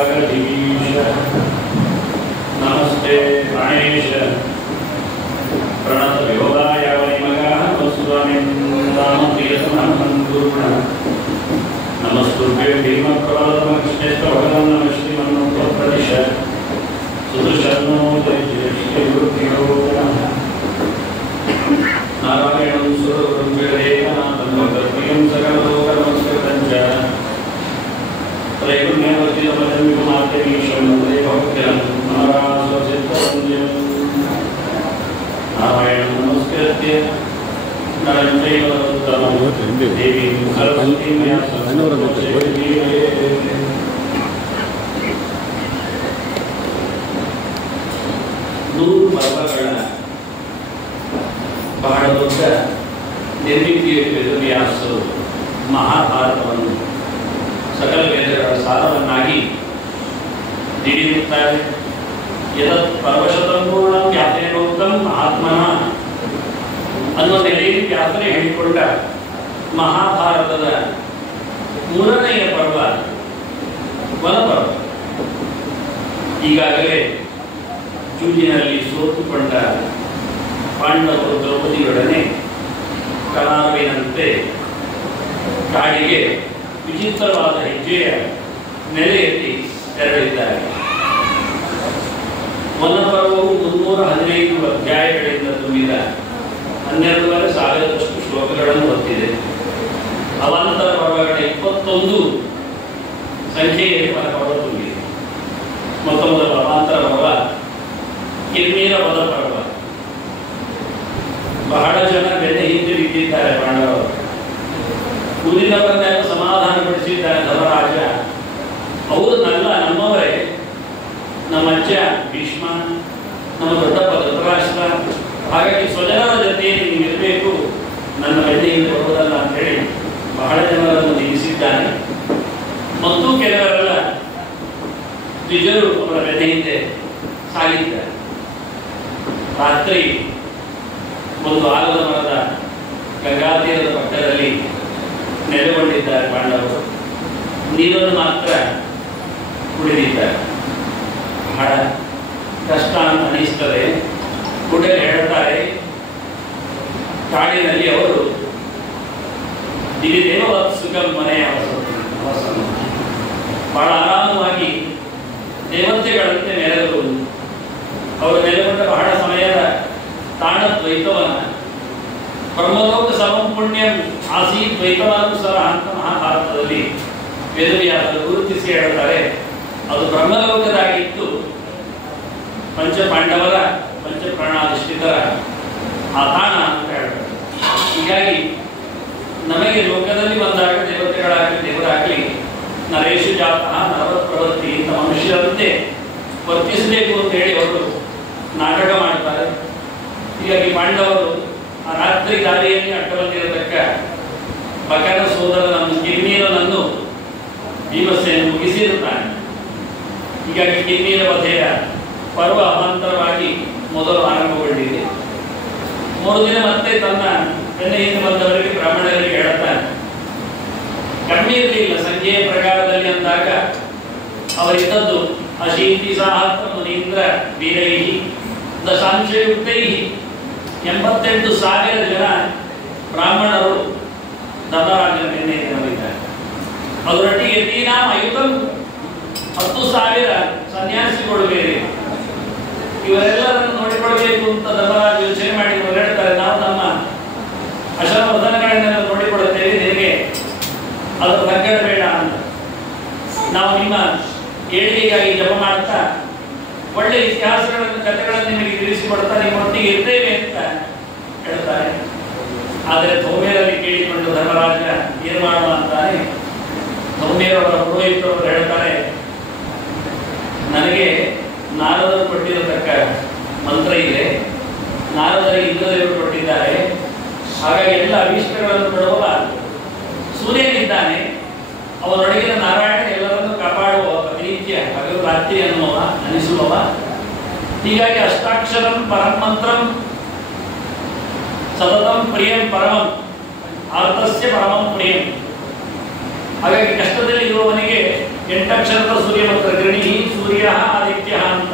जगदीश नमस्ते प्राणेश प्रणत विभवाय वैमगाः स्वामिन् नाम प्रियतमं गुरुण नमस्तुभ्यं भीमप्रवलमकृष्णेश्वर भगवान् नमः श्रीमन्नोत्तप्रदिश सुदर्शनो जय गुरुभ्यो नमः नारायणं सुरवरं जगदेकनाथं भक्तप्रियं सकललोकनमस्कृतं च त्रैगुण्यवर्जितमजं विपुमार्त्यमीशं वन्दे भक्तिं नारायणं नमस्कृत्य नरं चैव नरोत्तमं देवीं सरस्वतीं ನೂರು ಪರ್ವಗಳ ಬಹಳ ದೊಡ್ಡ ನಿರ್ಮಿತಿಯ ವೇದವ್ಯಾಸರು ಮಹಾಭಾರತವನ್ನು ಸಕಲ ವೇದಗಳ ಸಾರವನ್ನಾಗಿ ನೀಡಿರುತ್ತಾರೆ. ಯದತ್ ಪರ್ವಶತಂಪೂರ್ಣ ವ್ಯಾಸೇನೋಕ್ತಂ ಆತ್ಮನ ಅನ್ನುವ ನೆಲೆಯಲ್ಲಿ ವ್ಯಾಸರೇ ಹೇಳಿಕೊಂಡ ಮಹಾಭಾರತದ ಮೂರನೆಯ ಪರ್ವ ವನಪರ್ವ. ಈಗಾಗಲೇ ಜೂಜಿನಲ್ಲಿ ಸೋತುಕೊಂಡ ಪಾಂಡವರು ದ್ರೌಪದಿಯೊಡನೆ ಕಲಾವಿನಂತೆ ಕಾಡಿಗೆ ವಿಚಿತ್ರವಾದ ಹೆಜ್ಜೆಯ ನೆಲೆಯಲ್ಲಿ ತೆರಳಿದ್ದಾರೆ. ವನಪರ್ವವು 315 ಅಧ್ಯಾಯಗಳಿಂದ ತುಂಬಿದ 12,500 ಶ್ಲೋಕಗಳನ್ನು ಹೊತ್ತಿದೆ. ಅವಾಂತರ ಪರ್ವಗಳ 21 ಸಂಖ್ಯೆಯಲ್ಲಿ ವನಪರ್ವ ತುಂಬಿದೆ. ಮೊತ್ತ ಮೊದಲ ಅವಾಂತರ ಪರ್ವ ಕಿರ್ಮೀರ ವದ ಪರ್ವ. ಬಹಳ ಜನ ಬೆಲೆ ಹಿಂದೆ ಬಿದ್ದಿದ್ದಾರೆ ಪಾಂಡವರು. ಊರಿನವರನ್ನೆಲ್ಲ ಸಮಾಧಾನಪಡಿಸಿದ್ದಾರೆ ಧರ್ಮರಾಜ. ಅವರನ್ನೆಲ್ಲ ನಮ್ಮವರೇ, ನಮ್ಮ ಅಜ್ಜ ಭೀಷ್ಮ, ನಮ್ಮ ದೊಡ್ಡಪ್ಪ ಧೃತರಾಷ್ಟ್ರ, ಹಾಗಾಗಿ ಸ್ವಜನರ ಜೊತೆಯಲ್ಲಿ ನೀವು ಇರಬೇಕು, ನನ್ನ ಬೆಲೆ ಹಿಂದೆ ಬರುವುದಲ್ಲ ಅಂತ ಹೇಳಿ ಬಹಳ ಜನರನ್ನು ನಿಲ್ಲಿಸಿದ್ದಾನೆ. ಮತ್ತು ಕೆಲವರೆಲ್ಲ ದ್ವಿಜರು ಅವರ ಬೆಲೆ ಹಿಂದೆ ಸಾಗಿದ್ದಾರೆ. ರಾತ್ರಿ ಒಂದು ಆಲದ ಮರದ ಗಂಗಾತೀರದ ಪಕ್ಕದಲ್ಲಿ ನೆಲೆಗೊಂಡಿದ್ದಾರೆ ಪಾಂಡವರು. ನೀರನ್ನು ಮಾತ್ರ ಕುಡಿದಿದ್ದಾರೆ. ಬಹಳ ಕಷ್ಟ ಅಂತ ಅನಿಸ್ತದೆ. ಕೂಡಲೇ ಹೇಳ್ತಾರೆ, ಕಾಡಿನಲ್ಲಿ ಅವರು ದಿವಿದೇವವತ್ಸುಕಂ ಮನೆಯ ವಾಸ ಬಹಳ ಆರಾಮವಾಗಿ ದೇವತೆಗಳಂತೆ ನೆಲೆಗಳು. ಅವರು ನೆಲೆಗೊಂಡ ಬಹಳ ಸಮಯದ ತಾಣ ದ್ವೈತವನ. ಬ್ರಹ್ಮಲೋಕ ಸಮಂ ಪುಣ್ಯಂ ಆಸೀತ್ ದ್ವೈತವಾನುಸರ ಅಂತ ಮಹಾಭಾರತದಲ್ಲಿ ವೇದವ್ಯಾಸರು ಗುರುತಿಸಿ ಹೇಳ್ತಾರೆ. ಅದು ಬ್ರಹ್ಮಲೋಕದಾಗಿತ್ತು. ಪಂಚಪಾಂಡವರ ಪಂಚಪ್ರಾಣಾಧಿಷ್ಠಿತರ ಆ ತಾಣ ಅಂತ ಹೇಳ್ತಾರೆ. ಹೀಗಾಗಿ ನಮಗೆ ಲೋಕದಲ್ಲಿ ಬಂದಾಗ ದೇವತೆಗಳಾಗಲಿ ದೇವರಾಗಲಿ ನರೇಶು ಜಾತಃ ನರವತ್ ಪ್ರವೃತ್ತಿ ಅಂತ ಮನುಷ್ಯರಂತೆ ವರ್ತಿಸಬೇಕು ಅಂತ ಹೇಳಿ ಅವರು ನಾಟಕ ಮಾಡ್ತಾರೆ. ಹೀಗಾಗಿ ಪಾಂಡವರು ಆ ರಾತ್ರಿ ದಾರಿಯಲ್ಲಿ ಅಡ್ಡ ಬಂದಿರತಕ್ಕ ಬಕನ ಸೋದರನನ್ನು ಕಿರ್ಮೀರನನ್ನು ಭೀಮಸೇನ ಮುಗಿಸಿರುತ್ತಾನೆ. ಹೀಗಾಗಿ ಕಿರ್ಮೀರ ವಧೆಯ ಪರ್ವ ಅವಾಂತರವಾಗಿ ಮೊದಲು ಆರಂಭಗೊಂಡಿದೆ. 3 ದಿನ ಮತ್ತೆ ತನ್ನ ಬೆನ್ನೆಯಿಂದ ಬಂದವರಿಗೆ ಬ್ರಾಹ್ಮಣರಿಗೆ ಹೇಳುತ್ತಾನೆ. ಕಮ್ಮಿ ಇರಲಿಲ್ಲ ಸಂಖ್ಯೆಯ ಪ್ರಕಾರದಲ್ಲಿ ಅಂದಾಗ ಅವರಿದ್ದದ್ದು ಅಶೀತಿ ಸಹಸ್ರ ಮುನೀಂದ್ರ ವೀರೈಹಿ ದಶಾಂಶಯುಕ್ತೈಹಿ 88,000 ಜನ ಬ್ರಾಹ್ಮಣರು ಧರ್ಮರಾಜನ ಬೆನ್ನೆಯಿಂದ ಬಂದಿದ್ದಾರೆ. ಅದರೊಟ್ಟಿಗೆ ಯತೀನಾಂ ಅಯುತಂ 10,000 ಸನ್ಯಾಸಿಗಳು ಬೇರೆ. ಇವರೆಲ್ಲರನ್ನು ನೋಡಿಕೊಳ್ಬೇಕು ಅಂತ ಧರ್ಮರಾಜ ಯೋಚನೆ ಮಾಡಿ ಹೇಳ್ತಾರೆ, ನಾವು ನಮ್ಮ ಅಶ್ವವರ್ಧನಗಳನ್ನೆಲ್ಲ ನೋಡಿಕೊಳ್ಳುತ್ತೇವೆ, ನಿನಗೆ ಅದರ ತಗ್ಗಡ ಬೇಡ ಅಂತ. ನಾವು ನಿಮ್ಮ ಏಳಿಗೆಗಾಗಿ ಜಪ ಮಾಡ್ತಾ ಒಳ್ಳೆ ಇತಿಹಾಸಗಳನ್ನು ಕಥೆಗಳನ್ನು ನಿಮಗೆ ತಿಳಿಸಿಕೊಡ್ತಾ ನಿಮ್ಮೊಟ್ಟಿಗೆ ಇರ್ತೇವೆ ಅಂತ ಹೇಳ್ತಾರೆ. ಆದರೆ ಧೌಮ್ಯರಲ್ಲಿ ಕೇಳಿಕೊಂಡು ಧರ್ಮರಾಜ ಏನು ಮಾಡುವ ಅಂತಾನೆ ಧೌಮ್ಯರವರ ಪುರೋಹಿತರವರು ಹೇಳ್ತಾರೆ, ನನಗೆ ನಾರದರು ಕೊಟ್ಟಿರತಕ್ಕ ಮಂತ್ರ ಇದೆ, ನಾರದರಿಗೆ ಇಂದ್ರದೇವರು ಕೊಟ್ಟಿದ್ದಾರೆ. ಹಾಗಾಗಿ ಎಲ್ಲ ಅಭೀಷ್ಟಗಳನ್ನು ಕೊಡುವ ಸೂರ್ಯನಿದ್ದಾನೆ, ಅವರೊಳಗಿನ ನಾರಾಯಣ ಎಲ್ಲರನ್ನು ಕಾಪಾಡುವ ಪ್ರತಿನಿತ್ಯ ಹಗಲು ರಾತ್ರಿ ಅನ್ನುವ ಅನಿಸುವವ. ಹೀಗಾಗಿ ಅಷ್ಟಾಕ್ಷರಂ ಪರಂ ಮಂತ್ರಂ ಸತತಂ ಪ್ರಿಯಂ ಪರಮಂ ಆರ್ತಸ್ಯ ಪರಮಂ ಪ್ರಿಯಂ. ಹಾಗಾಗಿ ಕಷ್ಟದಲ್ಲಿ ಇರುವವನಿಗೆ ಎಂಟಕ್ಷರದ ಸೂರ್ಯ ಮಂತ್ರ ಗೃಣಿ ಸೂರ್ಯ ಆದಿತ್ಯ ಅಂತ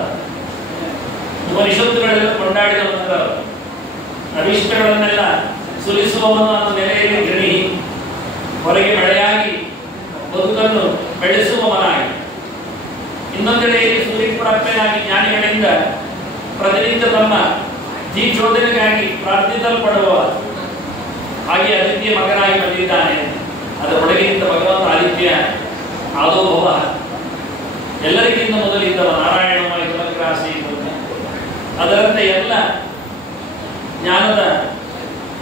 ಉಪನಿಷತ್ತುಗಳೆಲ್ಲ ಕೊಂಡಾಡಿದ ಮಂತ್ರ. ಅಭಿಷ್ಟಗಳನ್ನೆಲ್ಲ ಸುಲಿಸುವವನು ಅನ್ನೋ ನೆಲೆಯಲ್ಲಿ ಗೃಣಿ, ಹೊರಗೆ ಮಳೆಯಾಗಿ ಬದುಕನ್ನು ಬೆಳೆಸುವವನಾಗಿ, ಇನ್ನೊಂದೆಡೆಯಲ್ಲಿ ಸೂರ್ಯ ಪ್ರಾಪ್ಯನಾಗಿ ಜ್ಞಾನಿಗಳಿಂದ ಪ್ರತಿನಿತ್ಯ ತಮ್ಮ ಜೀವೋಧನೆಗಾಗಿ ಪ್ರಾರ್ಥಿಸಲ್ಪಡುವ ಹಾಗೆ ಆದಿತ್ಯ ಮಗನಾಗಿ ಬಂದಿದ್ದಾನೆ. ಅದರ ಒಳಗಿನಿಂದ ಭಗವಂತ ಆದಿತ್ಯ ಆದೋಭವ ಎಲ್ಲರಿಗಿಂತ ಮೊದಲಿದ್ದವ ನಾರಾಯಣಮಯ ಸಮಗ್ರಾಸಿ. ಅದರಂತೆ ಎಲ್ಲ ಜ್ಞಾನದ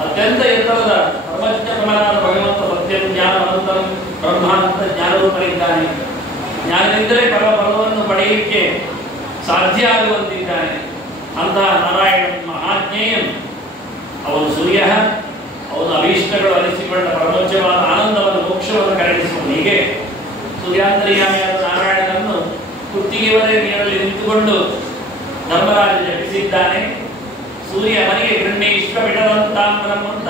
ಅತ್ಯಂತ ಎತ್ತರದ ಪ್ರಪಂಚ ಪ್ರಮಾಣದ ಭಗವಂತ ಸತ್ಯಂ ಜ್ಞಾನ ಅನಂತಂ ಬ್ರಹ್ಮ ಅಂತ ಜ್ಞಾನರೂಪರಿದ್ದಾನೆ. ಜ್ಞಾನದಿಂದಲೇ ಪರವನ್ನು ಪಡೆಯಲಿಕ್ಕೆ ಸಾಧ್ಯ ಆಗುವಂತಿದ್ದಾನೆ. ಅಂತಹ ನಾರಾಯಣ ಮಹಾಜ್ಞೇಯಂ, ಅವನು ಸೂರ್ಯ, ಅವನು ಅಭೀಷ್ಟಗಳು ಅನಿಸಿಕೊಂಡ ಪ್ರಪಂಚವಾದ ಆನಂದವನ್ನು ಮೋಕ್ಷವನ್ನು ಕರಗಿಸುವನು. ಹೀಗೆ ಸೂರ್ಯಾಂತರ್ಯಾಮಿಯಾದ ನಾರಾಯಣನನ್ನು ಕುತ್ತಿಗೆವರೆ ನೀರಲ್ಲಿ ನಿಂತುಕೊಂಡು ಧರ್ಮರಾಜ ಜಪಿಸಿದ್ದಾನೆ. ಸೂರ್ಯ ಮನೆಗೆ ಗೃಹೇಶ್ವ ಬಿಡದಂತಾಮ್ರಂ ಅಂತ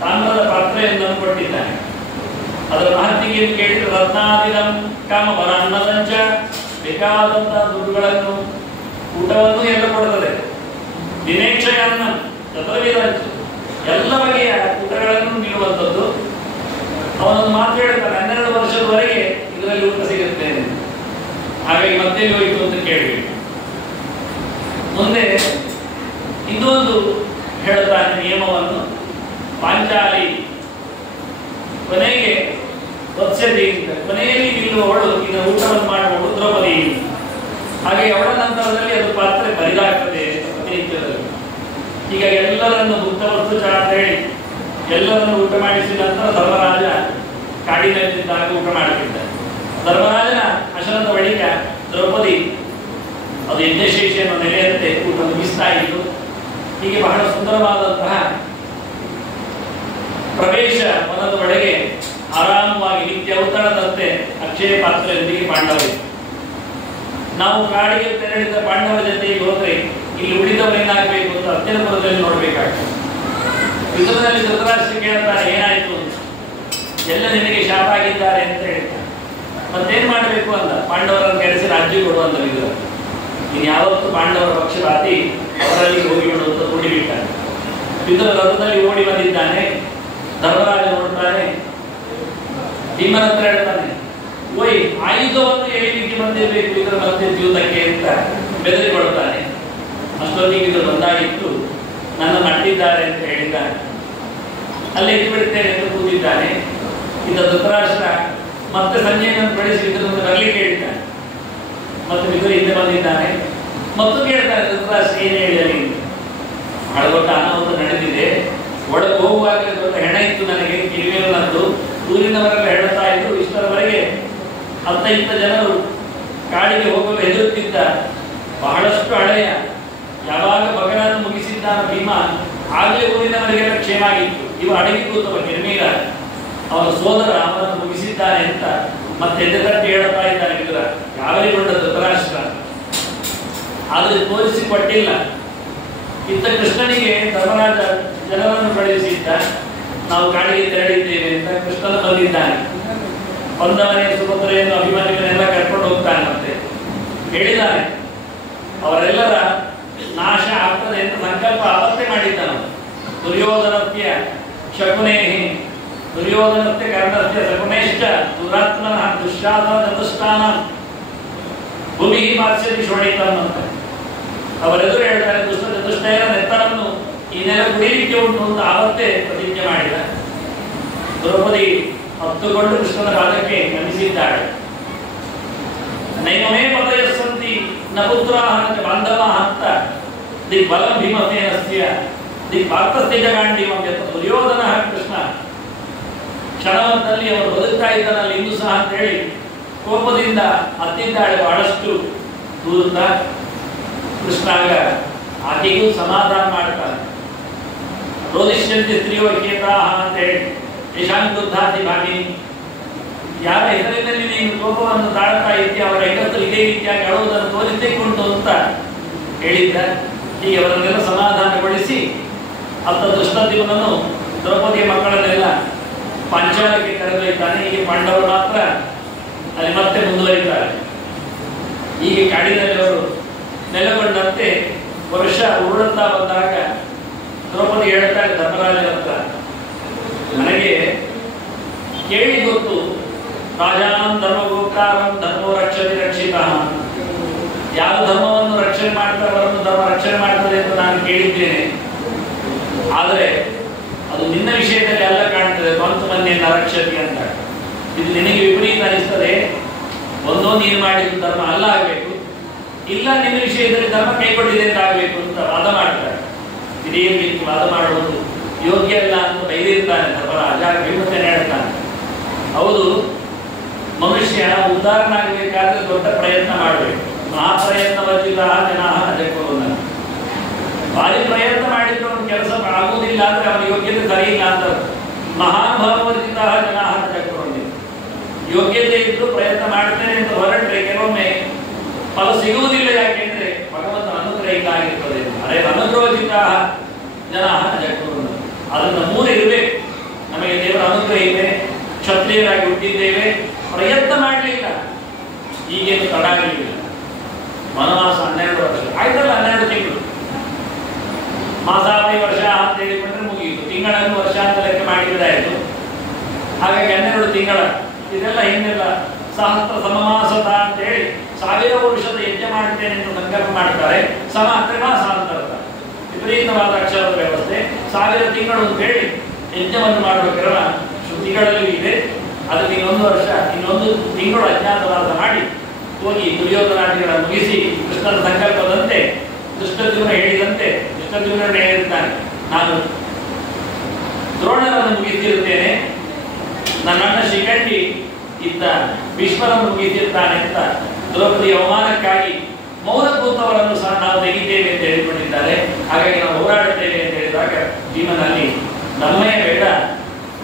ತಾಮ್ರದ ಪಾತ್ರೆಯನ್ನು ಕೊಟ್ಟಿದ್ದಾನೆ. ಅದರ ಮಹತ್ತಿಗೆಯನ್ನು ಕೇಳಿದ ರತ್ನಾದಿದಂ ಕಾಮ ಬರಾನ್ನದಂಚ, ಬೇಕಾದಂತಹ ದುಡ್ಡುಗಳನ್ನು ಊಟವನ್ನು ಎಲ್ಲ ಕೊಡುತ್ತದೆ. ದಿನೇಕ್ಷಯನ್ನ ಚತುರ್ವೇದಂಚ, ಎಲ್ಲ ಬಗೆಯ ಊಟಗಳನ್ನು ನೀಡುವಂಥದ್ದು. ಅವನೊಂದು ಮಾತು ಹೇಳ್ತಾನೆ, 12 ವರ್ಷದವರೆಗೆ ಇದರಲ್ಲಿ ಊಟ ಸಿಗುತ್ತೆ. ಹಾಗಾಗಿ ಮತ್ತೆ ಹೋಯಿತು ಅಂತ ಕೇಳಿ ಮುಂದೆ ಇನ್ನೊಂದು ಹೇಳ್ತಾನೆ ನಿಯಮವನ್ನು. ಪಾಂಚಾಲಿ ಕೊನೆಗೆ ವತ್ಸ್ಯದಿಂದ ಕೊನೆಯಲ್ಲಿ ನಿಲ್ಲುವವಳು ಇದರ ಊಟವನ್ನು ಮಾಡುವವಳು ದ್ರೌಪದಿ. ಹಾಗೆ ಅವಳ ನಂತರದಲ್ಲಿ ಅದು ಪಾತ್ರೆ ಬರಿದಾಗ್ತದೆ ಪ್ರತಿನಿತ್ಯದಲ್ಲಿ. ಈಗ ಎಲ್ಲರನ್ನು ಭುಕ್ತವಸ್ತು ಅಂತ ಹೇಳಿ ಎಲ್ಲರನ್ನು ಊಟ ಮಾಡಿಸಿದ ನಂತರ ಧರ್ಮರಾಜ ಕಾಡಿನಲ್ಲಿದ್ದಾಗ ಊಟ ಮಾಡುತ್ತಿದ್ದ. ಧರ್ಮರಾಜನ ಅಶನದ ಬಳಿಕ ದ್ರೌಪದಿ ಅದು ಯಜ್ಞಶೇಷಿಯನ್ನು ನೆಲೆಯಂತೆ ಊಟ ಮುಗಿಸ್ತಾ ಇತ್ತು. ಹೀಗೆ ಬಹಳ ಸುಂದರವಾದಂತಹ ಪ್ರವೇಶ ವನದ ಒಳಗೆ ಆರಾಮವಾಗಿ ನಿತ್ಯ ಔತಣದಂತೆ ಅಕ್ಷಯ ಪಾತ್ರೆಯೊಂದಿಗೆ ಪಾಂಡವರು. ನಾವು ಕಾಡಿಗೆ ತೆರಳಿದ ಪಾಂಡವರ ಜೊತೆಗೆ ಹೋದ್ರೆ ಇಲ್ಲಿ ಉಳಿದವರೇನಾಗಬೇಕು ಅಂತ ಹತ್ತಿರಪುರದಲ್ಲಿ ನೋಡ್ಬೇಕಾಗ್ತದೆ. ಯುದ್ಧದಲ್ಲಿ ಧೃತರಾಷ್ಟ್ರ ಕೇಳ್ತಾರೆ, ಏನಾಯ್ತು ಅಂತ. ಎಲ್ಲ ನಿನಗೆ ಶಾಪ ಆಗಿದ್ದಾರೆ ಅಂತ ಹೇಳ್ತಾರೆ. ಮತ್ತೇನ್ ಮಾಡಬೇಕು ಅಂತ ಪಾಂಡವರನ್ನು ಕೆರೆಸಿ ರಾಜ್ಯ ಕೊಡುವಂತ ವಿದುರ. ಇನ್ನು ಯಾವತ್ತು ಪಾಂಡವರ ಪಕ್ಷಪಾತಿ ಅವರಲ್ಲಿ ಹೋಗಿಬಿಡುವಂತ ಕೂಡಿಬಿಟ್ಟಾನೆ. ವಿದುರ ರಥದಲ್ಲಿ ಓಡಿ ಬಂದಿದ್ದಾನೆ. ಧರ್ಮರಾಜ ನೋಡ್ತಾನೆ, ಭೀಮನ ಹತ್ರ ಹೇಳ್ತಾನೆ, ಓಯ್ ಆಯುಧವನ್ನು ಎಳಿಲಿಕ್ಕೆ ಬಂದಿರಬೇಕು ಇದರ ಮತ್ತೆ ದ್ಯೂತಕ್ಕೆ ಅಂತ ಬೆದರಿಕೊಳ್ತಾನೆ. ಅಷ್ಟೊತ್ತಿಗೆ ಇದು ಬಂದಾಗಿತ್ತು, ನನ್ನನ್ನು ಅಡ್ಡಿದ್ದಾರೆ ಅಂತ ಹೇಳಿದ್ದಾನೆ. ಅಲ್ಲೇ ಇದ್ದು ಬಿಡ್ತೇನೆ ಎಂದು ಕೂತಿದ್ದಾನೆ. ಇದ್ದ ಧೃತರಾಷ್ಟ್ರ ಮತ್ತೆ ಸಂಜೆಯನ್ನು ಬೆಳೆಸಿ ಇದನ್ನು ಬರಲಿಕ್ಕೆ ಹೇಳಿದ್ದಾನೆ. ಮತ್ತೆ ವಿದುರ ಹಿಂದೆ ಬಂದಿದ್ದಾನೆ. ಮತ್ತು ಕೇಳ್ತಾನೆ ಧೃತರಾಷ್ಟ್ರ ಏನು ಹೇಳಿ, ಬಹಳ ದೊಡ್ಡ ಅನಾಹುತ ನಡೆದಿದೆ, ಒಳಗೆ ಹೋಗುವಾಗಲೇ ದೊಡ್ಡ ಹೆಣ ಇತ್ತು, ನನಗೆ ಕಿರಿಮೇಲದ್ದು ಊರಿನವರೆಲ್ಲ ಹೇಳ್ತಾ ಇದ್ರು. ಇಷ್ಟರವರೆಗೆ ಅತ್ತ ಇತ್ತ ಜನರು ಕಾಡಿಗೆ ಹೋಗಲು ಹೆದರುತ್ತಿದ್ದ ಬಹಳಷ್ಟು ಹಳೆಯ, ಯಾವಾಗ ಮಗನನ್ನು ಮುಗಿಸಿದ್ದಾನ ಭೀಮ ಆಗಲೇ ಊರಿನವರಿಗೆಲ್ಲ ಕ್ಷೇಮ ಆಗಿತ್ತು. ಇವ ಅಡಗಿ ಕೂತವ ಕಿರಿಮೀರ, ಅವನ ಸೋದರ ಅವನನ್ನು ಮುಗಿಸಿದ್ದಾನೆ ಅಂತ ಮತ್ತೆ ಎದೆಗಟ್ಟಿ ಹೇಳ್ತಾ ಇದ್ದಾನೆ ವಿದುರ. ಯಾವರಿಗೊಂಡ ಧೃತರಾಷ್ಟ್ರ ಆದರೆ ತೋರಿಸಿಕೊಟ್ಟಿಲ್ಲ. ಇತ್ತ ಕೃಷ್ಣನಿಗೆ ಧರ್ಮರಾಜ ಜನರನ್ನು ಕಳುಹಿಸಿದ್ದ, ನಾವು ಕಾಡಿಗೆ ತೆರಳಿದ್ದೇವೆ ಅಂತ ಕೃಷ್ಣನ ಬಂದಿದ್ದಾನೆ. ಬಂದವನೇ ಸುಭದ್ರೆಯನ್ನು ಅಭಿಮನ್ಯುವನ್ನೆಲ್ಲ ಕರ್ಕೊಂಡು ಹೋಗ್ತಾನೆ. ಮತ್ತೆ ಹೇಳಿದ್ದಾನೆ, ಅವರೆಲ್ಲರ ನಾಶ ಆಗ್ತದೆ ಅಂತ ಸಂಕಲ್ಪ ಅವತ್ತೇ ಮಾಡಿದ್ದಾನೆ. ದುರ್ಯೋಧನತ್ಯ ಶಕುನೇಹಿ ದುರ್ಯೋಧನತ್ಯ ಕರ್ಣಸ್ಯ ಶಕುನೇಶ್ಚ ದುರಾತ್ಮನಃ ದುಶ್ಯಾಸನ ಚತುಷ್ಟಾನ ಭೂಮಿ ಮಾತ್ಸ್ಯತಿ ಶೋಣಿತಂ ಅಂತ ಅವರೆದುರು ಹೇಳ್ತಾರೆ. ದುಷ್ಟ ಚತುಷ್ಟಯನ ನೆತ್ತರನ್ನು ಈ ನೆಲ ಕುಡಿಯಲಿಕ್ಕೆ ಉಂಟು ಅಂತ ಆವತ್ತೇ ಪ್ರತಿಜ್ಞೆ ಮಾಡಿದ. ದ್ರೌಪದಿ ಹತ್ತುಕೊಂಡು ಕೃಷ್ಣನ ಪಾದಕ್ಕೆ ನಮಿಸಿದ್ದಾಳೆ. ನೈಮೇ ಪದಯಸ್ಸಂತಿ ನ ಪುತ್ರಾಹ ನ ಬಾಂಧವಾಃ ಅಂತ ದಿಗ್ಬಲಂ ಭೀಮಸೇನಸ್ಯ ದಿಗ್ಭಾರ್ತಸ್ಯ ಜಗಾಂಡೀವಂ ಯತ್ ದುರ್ಯೋಧನ ಕೃಷ್ಣ ಕ್ಷಣವೊಂದಲ್ಲಿ ಅವರು ಬದುಕ್ತಾ ಇದ್ದಾನಲ್ಲಿ ಇನ್ನೂ ಸಹ ಅಂತ ಹೇಳಿ ಕೋಪದಿಂದ ಹತ್ತಿದ್ದಾಳೆ. ಬಹಳಷ್ಟು ದೂರದ ಕೃಷ್ಣಾಗ ಆಕೆಗೂ ಸಮಾಧಾನ ಮಾಡ್ತಾನೆ. ರೋದಿಷ್ಯಂತೆ ಸ್ತ್ರೀಯೋ ಕೇತಾಹ ಅಂತ ಹೇಳಿ ಯಶಾಂಕುದ್ಧಾತಿ ಭಾಗಿ, ಯಾರ ಹೆಸರಿನಲ್ಲಿ ನೀನು ಕೋಪವನ್ನು ತಾಳ್ತಾ ಇದ್ದೀಯ ಅವರ ಹೆಸರು ಇದೇ ರೀತಿಯಾಗಿ ಅಳುವುದನ್ನು ತೋರಿಸಿಕೊಂಡು ಅಂತ ಹೇಳಿದ್ದ. ಹೀಗೆ ಅವರನ್ನೆಲ್ಲ ಸಮಾಧಾನಗೊಳಿಸಿ ಅತ್ತ ದುಷ್ಟದ್ಯುಮ್ನನು ದ್ರೌಪದಿಯ ಮಕ್ಕಳನ್ನೆಲ್ಲ ಪಾಂಚಾಲಕ್ಕೆ ಕರೆದೊಯ್ತಾನೆ. ಹೀಗೆ ಪಾಂಡವರು ಮಾತ್ರ ಅಲ್ಲಿ ಮತ್ತೆ ಮುಂದುವರಿ ಕಾಡಿನಲ್ಲಿ ಅವರು ನೆಲೆಗೊಂಡಂತೆ ವರ್ಷ ಉರುಳುತ್ತಾ ಬಂದಾಗ ದ್ರೌಪದಿ ಹೇಳ್ತಾರೆ ಧರ್ಮರಾಜನ ಹತ್ರ, ನನಗೆ ಕೇಳಿ ಗೊತ್ತು, ರಾಜಾನ್ ಧರ್ಮಗೋಕಾರಂ ಧರ್ಮೋ ರಕ್ಷತೆ ರಕ್ಷಿತ, ಯಾವ ಧರ್ಮವನ್ನು ರಕ್ಷಣೆ ಮಾಡ್ತಾರೆ ಅವರನ್ನು ಧರ್ಮ ರಕ್ಷಣೆ ಮಾಡ್ತದೆ ಅಂತ ನಾನು ಕೇಳಿದ್ದೇನೆ. ಆದರೆ ಅದು ನಿನ್ನ ವಿಷಯದಲ್ಲಿ ಎಲ್ಲ ಕಾಣ್ತದೆ, ಸ್ವಂತ ಮನೆಯನ್ನ ರಕ್ಷತೆ ಅಂತ. ಇದು ನಿನಗೆ ವಿಪರೀತ ಅನಿಸ್ತದೆ. ಒಂದೋ ನೀನು ಮಾಡಿದ ಧರ್ಮ ಅಲ್ಲ ಆಗಬೇಕು, ಇಲ್ಲ ನಿನ್ನ ವಿಷಯದಲ್ಲಿ ಧರ್ಮ ಕೈಗೊಂಡಿದೆ ಅಂತ ಆಗಬೇಕು ಅಂತ ವಾದ ಮಾಡ್ತಾರೆ. ಹಿರಿಯ ರೀತಿ ವಾದ ಮಾಡುವುದು ಯೋಗ್ಯ ಅಲ್ಲ ಅಂತ ಬೈದಿರ್ತಾನೆ ಧರ್ಮರಾಜ. ಭೀಮಸೇನ ಹೇಳ್ತಾನೆ, ಹೌದು, ಮನುಷ್ಯ ಉದ್ಧಾರನಾಗಬೇಕಾದ್ರೆ ದೊಡ್ಡ ಪ್ರಯತ್ನ ಮಾಡಬೇಕು. ಮಹಾಪ್ರಯತ್ನ ವರ್ಜಿತ ಜನಾ ಜಗನ್ನ, ಭಾರಿ ಪ್ರಯತ್ನ ಮಾಡಿದ್ರು ಅವನ ಕೆಲಸ ಆಗುವುದಿಲ್ಲ ಅಂದ್ರೆ ಅವನ ಯೋಗ್ಯತೆ ಸರಿ ಇಲ್ಲ ಅಂತ. ಮಹಾಭಾವವರ್ಜಿತ ಜನಾ ಜಗನ್ನ, ಯೋಗ್ಯತೆ ಇದ್ದು ಪ್ರಯತ್ನ ಮಾಡ್ತೇನೆ ಅಂತ ಹೊರಟ್ರೆ ಕೆಲವೊಮ್ಮೆ ಫಲ ಸಿಗುವುದಿಲ್ಲ. ಯಾಕೆಂದ್ರೆ ಭಗವಂತನ ಅನುಗ್ರಹ ಇಲ್ಲ ಆಗಿರ್ತದೆ. ಅರೆ ಅನುಗ್ರಹಿತ ಜನ ಜಗನ್ನ, ಅದನ್ನ ಮೂರು ಇರಬೇಕು. ನಮಗೆ ದೇವರ ಅನುಗ್ರಹ ಇದೆ, ಕ್ಷತ್ರಿಯರಾಗಿ ಹುಟ್ಟಿದ್ದೇವೆ, ಪ್ರಯತ್ನ ಮಾಡಲಿಲ್ಲ, ಈಗೇನು ತಡ ಆಗಲಿಲ್ಲ. ವನವಾಸ 12 ವರ್ಷ ಆಯ್ತಲ್ಲ, 12 ತಿಂಗಳು. ಮಾಸಾವಧಿ ವರ್ಷ ಅಂತ ಹೇಳಿಕೊಂಡ್ರೆ ಮುಗಿಯಿತು. ತಿಂಗಳನ್ನು ವರ್ಷ ಅಂತ ಲೆಕ್ಕ ಮಾಡಿದ್ರೆ ಆಯ್ತು. ಹಾಗಾಗಿ 12 ತಿಂಗಳ ಇದೆಲ್ಲ ಹಿಂದೆಲ್ಲ ಸಹಸ್ರ ಸಮಮಾಸತ ಅಂತ ಹೇಳಿ 1000 ವರ್ಷದ ಯಜ್ಞ ಮಾಡುತ್ತೇನೆ ಎಂದು ಸಂಕಲ್ಪ ಮಾಡ್ತಾರೆ. ಸಮ ಅಂದ್ರೆ ಮಾಸ ಅಂತ ಅರ್ಥ. ವಿಪರೀತವಾದ ಅಕ್ಷರದ ವ್ಯವಸ್ಥೆ. 1000 ತಿಂಗಳು ಅಂತ ಹೇಳಿ ಯಜ್ಞವನ್ನು ಮಾಡುವ ಕ್ರಮ ಶ್ರುತಿಗಳಲ್ಲಿ ಇದೆ. ಅದಕ್ಕೆ ಇನ್ನೊಂದು ವರ್ಷ, ಇನ್ನೊಂದು ತಿಂಗಳು ಅಜ್ಞಾತವಾಸ ಮಾಡಿ ಹೋಗಿ ದುರ್ಯೋಧನಾದಿಗಳನ್ನು ಮುಗಿಸಿ ಕೃಷ್ಣನ ಸಂಕಲ್ಪದಂತೆ ದುಷ್ಟದ್ಯುಮ್ನ ಹೇಳಿದಂತೆ ದುಷ್ಟದ್ಯುಮ್ನ ಹೇಳಿರ್ತಾನೆ, ನಾನು ದ್ರೋಣರನ್ನು ಮುಗಿಸಿರುತ್ತೇನೆ, ನನ್ನಣ್ಣ ಶಿಖಂಡಿ ಇದ್ದ ಭೀಷ್ಮರನ್ನು ಮುಗಿಸಿರ್ತಾನೆ ಅಂತ ದ್ರೌಪದಿ ಅವಮಾನಕ್ಕಾಗಿ ಮೌನಭೂತವರನ್ನು ಸಹ ನಾವು ತೆಗಿದ್ದೇವೆ ಅಂತ ಹೇಳಿಕೊಂಡಿದ್ದಾರೆ. ಹಾಗಾಗಿ ನಾವು ಹೋರಾಡುತ್ತೇವೆ ಅಂತ ಹೇಳಿದಾಗ ಜೀವನಲ್ಲಿ ನಮ್ಮಯ ಬೇಡ,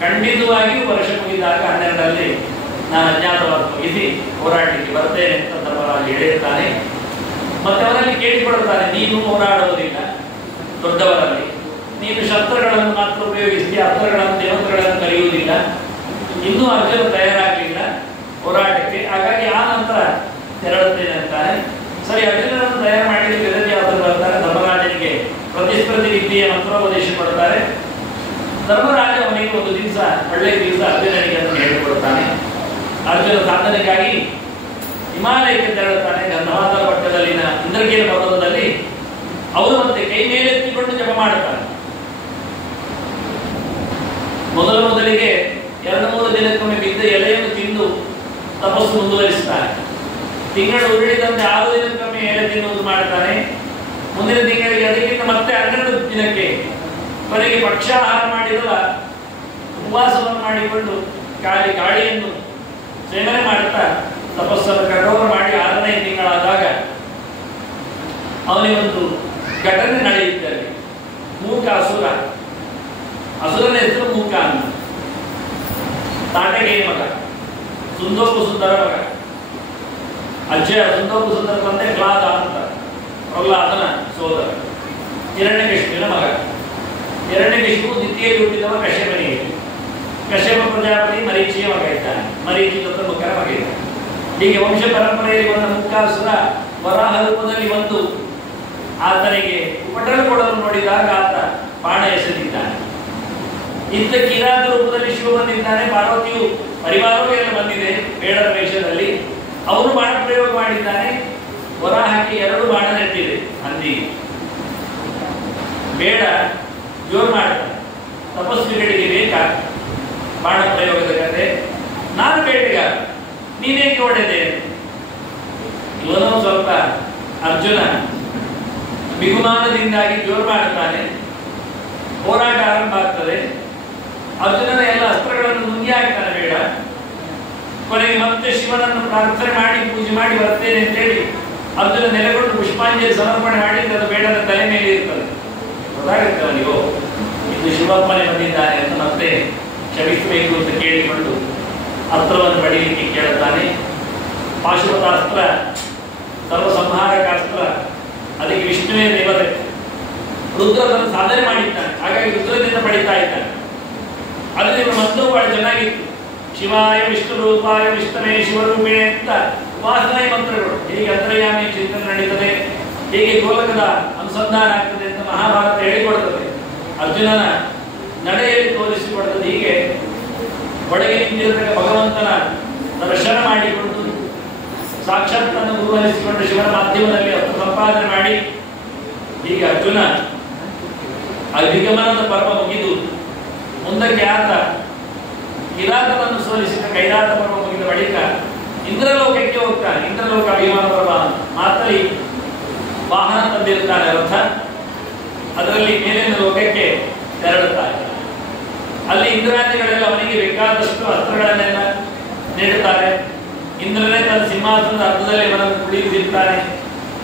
ಖಂಡಿತವಾಗಿಯೂ ವರ್ಷ ಮುಗಿದಾಗ 12ರಲ್ಲಿ ನಾನು ಅಜ್ಞಾತವಾದ ಮುಗಿಸಿ ಹೋರಾಟಕ್ಕೆ ಬರ್ತೇನೆ ಅಂತ ಧರ್ಮರಾಜ ಹೇಳಿರ್ತಾನೆ. ಮತ್ತೆ ಅವರಲ್ಲಿ ಕೇಳಿಕೊಡುತ್ತಾನೆ, ನೀನು ಹೋರಾಡುವುದಿಲ್ಲ ದೊಡ್ಡವರಲ್ಲಿ, ನೀನು ಶಸ್ತ್ರಗಳನ್ನು ಮಾತ್ರ ಉಪಯೋಗಿಸಿ ಅಸ್ತ್ರಗಳನ್ನು ದೇವತೆಗಳನ್ನು ಕಲಿಯುವುದಿಲ್ಲ. ಇನ್ನೂ ಅರ್ಜುನ ತಯಾರಾಗಲಿಲ್ಲ ಹೋರಾಟಕ್ಕೆ, ಹಾಗಾಗಿ ಆ ನಂತರ ತೆರಳುತ್ತೇನೆ ಅಂತಾನೆ. ಸರಿ, ಅರ್ಜುನನನ್ನು ತಯಾರು ಮಾಡಿ ವೇದವ್ಯಾಸರು ಬರ್ತಾರೆ. ಧರ್ಮರಾಜನಿಗೆ ಪ್ರತಿಸ್ಪರ್ಧಿ ವಿದ್ಯೆಯ ಮಂತ್ರೋಪದೇಶ ಕೊಡ್ತಾರೆ. ಧರ್ಮರಾಜ ಅವನಿಗೆ ಒಂದು ದಿವಸ, ಒಳ್ಳೆಯ ದಿವಸ ಅರ್ಜುನನಿಗೆ ಅಂತ ಹೇಳಿಕೊಡ್ತಾನೆ. ಅರ್ಜುನ ಸಾಧನೆಗಾಗಿ ಹಿಮಾಲಯಕ್ಕೆ ತೆರಳುತ್ತಾನೆ. ಗಂಧಮಾದರ ಪಟ್ಟದಲ್ಲಿನ ಇಂದ್ರಕೀಲ ಪರ್ವತದಲ್ಲಿ ಅವರು ಮತ್ತೆ ಕೈ ಮೇಲೆತ್ತಿಕೊಂಡು ಜಪ ಮಾಡುತ್ತಾರೆ. ಮೊದಲಿಗೆ 2-3 ದಿನಕ್ಕೊಮ್ಮೆ ಬಿದ್ದ ಎಲೆಯನ್ನು ತಿಂದು ತಪಸ್ಸು ಮುಂದುವರಿಸುತ್ತಾನೆ. ತಿಂಗಳು ಉರುಳಿದಂತೆ 6 ದಿನಕ್ಕೊಮ್ಮೆ ಎಲೆ ತಿನ್ನುವುದು ಮಾಡುತ್ತಾನೆ. ಮುಂದಿನ ತಿಂಗಳಿಗೆ ಅದಕ್ಕಿಂತ ಮತ್ತೆ 12 ದಿನಕ್ಕೆ ಕೊನೆಗೆ ಪಕ್ಷಾಹಾರ ಮಾಡಿದ ಉಪವಾಸವನ್ನು ಮಾಡಿಕೊಂಡು ಗಾಳಿಯನ್ನು ಸೇವನೆ ಮಾಡುತ್ತಾ ತಪಸ್ಸನ್ನು ಕಠೋರ ಮಾಡಿ 6ನೇ ತಿಂಗಳಾದಾಗ ಅವನಿಗೊಂದು ಘಟನೆ ನಡೆಯುತ್ತದೆ. ಮೂಕ ಅಸುರ, ಅಸುರನ ಹೆಸರು ಮೂಕ ಅಂತ. ತಾಟಗೆಯ ಮಗ, ಸುಂದೋಪು ಸುಂದರ ಮಗ. ಅಜ್ಜ ಸುಂದೋಪು ಸುಂದರ ತಂದೆ ಕ್ಲಾದ ಅಂತ, ಪ್ರಹ್ಲಾದನ ಸೋದರ, ಹಿರಣ್ಯಕಶಿಪುವಿನ ಮಗ. ಹಿರಣ್ಯಕಶಿಪು ದ್ವಿತೀಯಲ್ಲಿ ಹುಟ್ಟಿದವ ಕಶ್ಯಪನಿಗೆ. ಕಶ್ಯಪ ಪ್ರಜಾಪತಿ ಮರೀಚಿಯ ಮಗ ಇದ್ದಾನೆ, ಮರೀಚಿ ಚತುರ್ಮುಖರ ಮಗ ಇದ್ದಾನೆ. ಹೀಗೆ ವಂಶ ಪರಂಪರೆಯಲ್ಲಿ ಬಂದ ಮುಖಾಸುರ ವರಾಹ ರೂಪದಲ್ಲಿ ಬಂದು ಆತನಿಗೆ ಉಪಟಳ ಕೊಡಲು ನೋಡಿದಾಗ ಆತ ಬಾಣ ಎಸೆದಿದ್ದಾನೆ. ಇಂಥ ಕಿರಾತ ರೂಪದಲ್ಲಿ ಶಿವ ಬಂದಿದ್ದಾನೆ. ಪಾರ್ವತಿಯು ಪರಿವಾರವೂ ಎಲ್ಲ ಬಂದಿದೆ ಬೇಡರ ವೇಷದಲ್ಲಿ. ಅವನು ಬಾಣ ಪ್ರಯೋಗ ಮಾಡಿದ್ದಾನೆ. ವರಾಹಕ್ಕೆ 2 ಬಾಣ ನೆಟ್ಟಿದೆ ಹಂದಿಗೆ. ಬೇಡ ಜೋರು ಮಾಡ್ತಾನೆ. ತಪಸ್ವಿಗಳಿಗೆ ಬೇಕಾ ಬಾಣ ಪ್ರಯೋಗದ ಕತೆ? ನಾನು ಬೇಟೆಗಾರ, ನೀನೇಕೆ ಹೊಡೆದೆ? ಇವನು ಸ್ವಲ್ಪ ಅರ್ಜುನ ಬಿಗುಮಾನದಿಂದಾಗಿ ಜೋರು ಮಾಡ್ತಾನೆ. ಹೋರಾಟ ಆರಂಭ ಆಗ್ತದೆ. ಅರ್ಜುನನ ಎಲ್ಲ ಅಸ್ತ್ರಗಳನ್ನು ನುಂಗಿ ಹಾಕ್ತಾನೆ ಬೇಡ. ಕೊನೆಗೆ ಮತ್ತೆ ಶಿವನನ್ನು ಪ್ರಾರ್ಥನೆ ಮಾಡಿ ಪೂಜೆ ಮಾಡಿ ಬರ್ತೇನೆ ಅಂತೇಳಿ ಅರ್ಜುನ ನೆಲೆಗೊಂಡು ಪುಷ್ಪಾಂಜಲಿ ಸಮರ್ಪಣೆ ಮಾಡಿ ಅದು ಬೇಡದ ತಲೆ ಮೇಲೆ ಇರ್ತದೆ. ಗೊತ್ತಾಗುತ್ತೆ ಅವನಿಗೂ ಇದು ಶಿವಪ್ಪನೇ ಬಂದಿದ್ದಾನೆ ಅಂತ ಮತ್ತೆ ಕ್ಷಮಿಸಬೇಕು ಅಂತ ಕೇಳಿಕೊಂಡು ಅಸ್ತ್ರವನ್ನು ಪಡೀಲಿಕ್ಕೆ ಕೇಳುತ್ತಾನೆ. ಪಾಶುಪತಾಸ್ತ್ರ ಸರ್ವ ಸಂಹಾರಕಾಸ್ತ್ರ, ಅದಕ್ಕೆ ವಿಷ್ಣುವೇ ದೇವತೆ. ರುದ್ರನನ್ನು ಸಾಧನೆ ಮಾಡಿದ್ದಾನೆ, ಹಾಗಾಗಿ ರುದ್ರದಿಂದ ಪಡಿತಾ ಇದ್ದಾನೆ. ಅದರಿಂದ ಮೊದಲು ಬಹಳ ಚೆನ್ನಾಗಿತ್ತು. ಶಿವಾಯ ವಿಷ್ಣು ರೂಪಾಯ ವಿಷ್ಣುವೇ ಶಿವರೂಪಿಣೆ ಅಂತ ಉಪಾಸನೆ ಮಂತ್ರಗಳು. ಹೇಗೆ ಅಂತರ್ಯಾಮಿ ಚಿಂತನೆ ನಡೀತದೆ, ಹೇಗೆ ಗೋಲಕದ ಅನುಸಂಧಾನ ಆಗ್ತದೆ ಅಂತ ಮಹಾಭಾರತ ಹೇಳಿಕೊಡ್ತದೆ. ಅರ್ಜುನನ ನಡೆಯಲ್ಲಿ ತೋರಿಸಿಕೊಡ್ತದೆ. ಹೀಗೆ ಒಳಗೆ ನಿಂತಿರತಕ್ಕ ಭಗವಂತನ ದರ್ಶನ ಮಾಡಿಕೊಂಡು ಸಾಕ್ಷಾತ್ ತನ್ನ ಗುರುವನಿಸಿಕೊಂಡು ಶಿವನ ಮಾಧ್ಯಮದಲ್ಲಿ ಅರ್ಥ ಸಂಪಾದನೆ ಮಾಡಿ ಹೀಗೆ ಅರ್ಜುನ ಅಧಿಗಮನದ ಪರ್ವ ಮುಗಿದು ಮುಂದಕ್ಕೆ ಆತ ಕಿರಾತನನ್ನು ಸೋಲಿಸಿದ ಕೈಲಾಸ ಪರ್ವ ಮುಗಿದ ಬಳಿಕ ಇಂದ್ರಲೋಕಕ್ಕೆ ಹೋಗ್ತಾನೆ. ಇಂದ್ರಲೋಕ ಅಭಿಮಾನ ಪರ್ವ ಮಾತಲಿ ವಾಹನ ತಂದಿರ್ತಾನೆ ರಥ. ಅದರಲ್ಲಿ ಮೇಲಿನ ಲೋಕಕ್ಕೆ ತೆರಳುತ್ತಾನೆ. ಅಲ್ಲಿ ಇಂದ್ರಾದಿಗಳೆಲ್ಲ ಅವನಿಗೆ ಬೇಕಾದಷ್ಟು ಅಸ್ತ್ರಗಳನ್ನೆಲ್ಲ ನೀಡುತ್ತಾರೆ. ಇಂದ್ರನೇ ತನ್ನ ಸಿಂಹಾಸನದ ಅರ್ಧದಲ್ಲಿ ಅವನನ್ನು ಕುಳಿತಿರ್ತಾನೆ.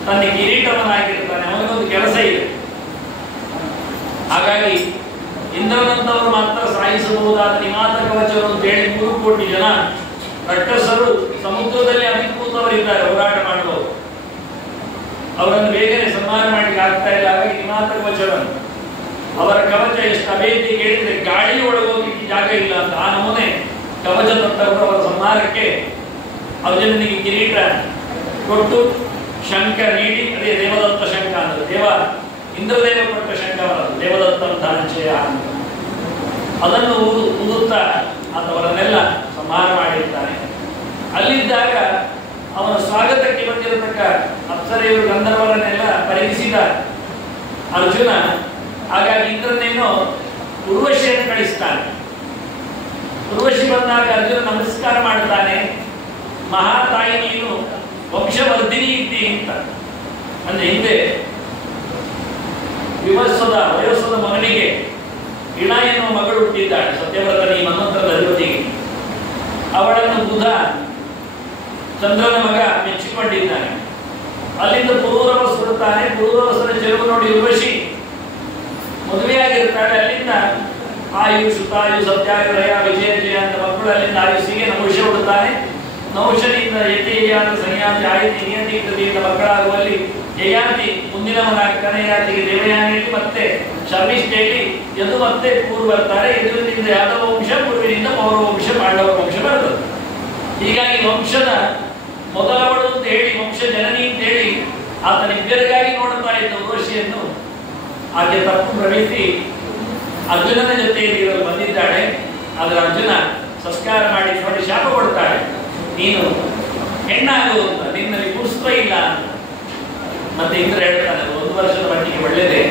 ತನ್ನ ಕಿರೀಟವನ್ನು ಹಾಕಿರ್ತಾನೆ. ಅವನಿಗೊಂದು ಕೆಲಸ ಇದೆ. ಹಾಗಾಗಿ ಇಂದ್ರನಂತವರು ಮಾತ್ರ ಸಾಯಿಸಬಹುದಾದ ನಿಮಾತ ಕವಚರು ಅಂತ ಹೇಳಿ 3 ಕೋಟಿ ಜನ ರಟ್ಟಸರು ಸಮುದ್ರದಲ್ಲಿ ಅಭಿಭೂತವರಿದ್ದಾರೆ, ಹೋರಾಟ ಮಾಡಬಹುದು. ಅವರನ್ನು ಬೇಗನೆ ಸಂಹಾರ ಮಾಡಲಿಕ್ಕೆ ಆಗ್ತಾ ಇಲ್ಲ. ಹಾಗಾಗಿ ನಿಮಾತ ಕವಚರನ್ನು ಅವರ ಕವಚ ಎಷ್ಟು ಅಭೇದಿ ಕೇಳಿದ್ರೆ ಗಾಳಿ ಒಳಗೋಗ್ಲಿಕ್ಕೆ ಜಾಗ ಇಲ್ಲ ಅಂತ ಆ ನಮೂನೆ ಕವಚ ತತ್ತವರು ಅವರ ಸಂಹಾರಕ್ಕೆ ಅರ್ಜುನನಿಗೆ ಕಿರೀಟ ಕೊಟ್ಟು ಶಂಕ ನೀಡಿ, ಅದೇ ದೇವದತ್ತ ಶಂಕ ಅಂದ್ರೆ ದೇವ ಇಂದ್ರದೇವ ಕೊಟ್ಟ ಶಂಕವರದು ದೇವದತ್ತಂ ಧಾಂಚಯ ಅಂತ ಅದನ್ನು ಊದುತ್ತಾ ಆತವರನ್ನೆಲ್ಲ ಸಂಹಾರ ಮಾಡಿರ್ತಾನೆ. ಅಲ್ಲಿದ್ದಾಗ ಅವನ ಸ್ವಾಗತಕ್ಕೆ ಬಂದಿರತಕ್ಕ ಅಪ್ಸರೆಯರು ಗಂಧರ್ವರನ್ನೆಲ್ಲ ಪರಿಗಿಸಿದ ಅರ್ಜುನ ಹಾಗಾಗಿ ಇಂದ್ರನೇನೋ ಉರ್ವಶಿಯನ್ನು ಕಳಿಸ್ತಾನೆ. ಉರ್ವಶಿ ಬಂದಾಗ ಅರ್ಜುನ ನಮಸ್ಕಾರ ಮಾಡ್ತಾನೆ. ಮಹಾತಾಯಿ ನೀನು ವಂಶವರ್ಧಿನಿ ಇದ್ದಿ ಅಂತ. ಅಂದ್ರೆ ಹಿಂದೆ ವಯೋಸ್ವದ ಮಗನಿಗೆ ಇಳ ಎನ್ನುವ ಮಗಳು ಹುಟ್ಟಿದ್ದಾಳೆ, ಸತ್ಯವ್ರತನಿ ಮನ್ವಂತರದ ಅಧಿಪತಿಗೆ. ಅವಳನ್ನು ಬುಧ ಚಂದ್ರನ ಮಗ ಮೆಚ್ಚಿಕೊಂಡಿದ್ದಾನೆ. ಅಲ್ಲಿಂದ ಪುರೂರವಸ್ ಬರುತ್ತಾನೆ. ಪುರೂರವಸನ ಚೆಲುವು ನೋಡಿ ಉರ್ವಶಿ ಮದುವೆಯಾಗಿರ್ತಾಳೆ. ಅಲ್ಲಿಂದ ಆಯು ಶುತಾಯು ಸತ್ಯಾಯು ರಯ ವಿಜಯ ಜಯ ಅಂತ ಮಕ್ಕಳು ಅಲ್ಲಿಂದ ಆಯುಷಿಗೆ ನಹುಷ ಹುಡುತ್ತಾನೆ. ನಹುಷನಿಂದ ಯತಿ ಯಯಾತಿ ಸಂಯಾತಿ ಆಯತಿ ನಿಯತಿ ಕೃತಿಯಿಂದ ಮಕ್ಕಳಾಗುವಲ್ಲಿ ಯಯಾತಿ ಮುಂದಿನವನಾಗ್ತಾನೆ. ಯಯಾತಿಗೆ ದೇವಯಾನಿಯಲ್ಲಿ ಮತ್ತೆ ಶರ್ಮಿಷ್ಠೆಯಲ್ಲಿ ಯದು ಮತ್ತೆ ಪೂರ್ವ ಬರ್ತಾರೆ. ಯದುವಿನಿಂದ ಯಾದವ ವಂಶ, ಪೂರ್ವಿನಿಂದ ಪೌರವ ವಂಶ, ಪಾಂಡವ ವಂಶ ಬರ್ತದೆ. ಹೀಗಾಗಿ ವಂಶದ ಮೊದಲವಳು ಅಂತ ಹೇಳಿ ವಂಶ ಜನನಿ ಅಂತ ಹೇಳಿ ಆತನಿಬ್ಬರಿಗಾಗಿ ನೋಡುತ್ತಾ ಇದ್ದ ಉರ್ವಶಿಯನ್ನು ಆಕೆ ತಪ್ಪು ಭ್ರಮಿಸಿ ಅರ್ಜುನನ ಜೊತೆಯಲ್ಲಿ ಇರಲು ಬಂದಿದ್ದಾಳೆ. ಆದರೆ ಅರ್ಜುನ ಸಂಸ್ಕಾರ ಮಾಡಿ ನೋಡಿ ಶಾಪ ಕೊಡ್ತಾಳೆ, ನೀನು ಹೆಣ್ಣಾಗು ಅಂತ, ನಿನ್ನಲ್ಲಿ ಪುರುಷತ್ವ ಇಲ್ಲ. ಮತ್ತೆ ಇಂದ್ರ ಹೇಳ್ತಾನೆ 1 ವರ್ಷದ ಮಟ್ಟಿಗೆ ಒಳ್ಳೆಯದೇ,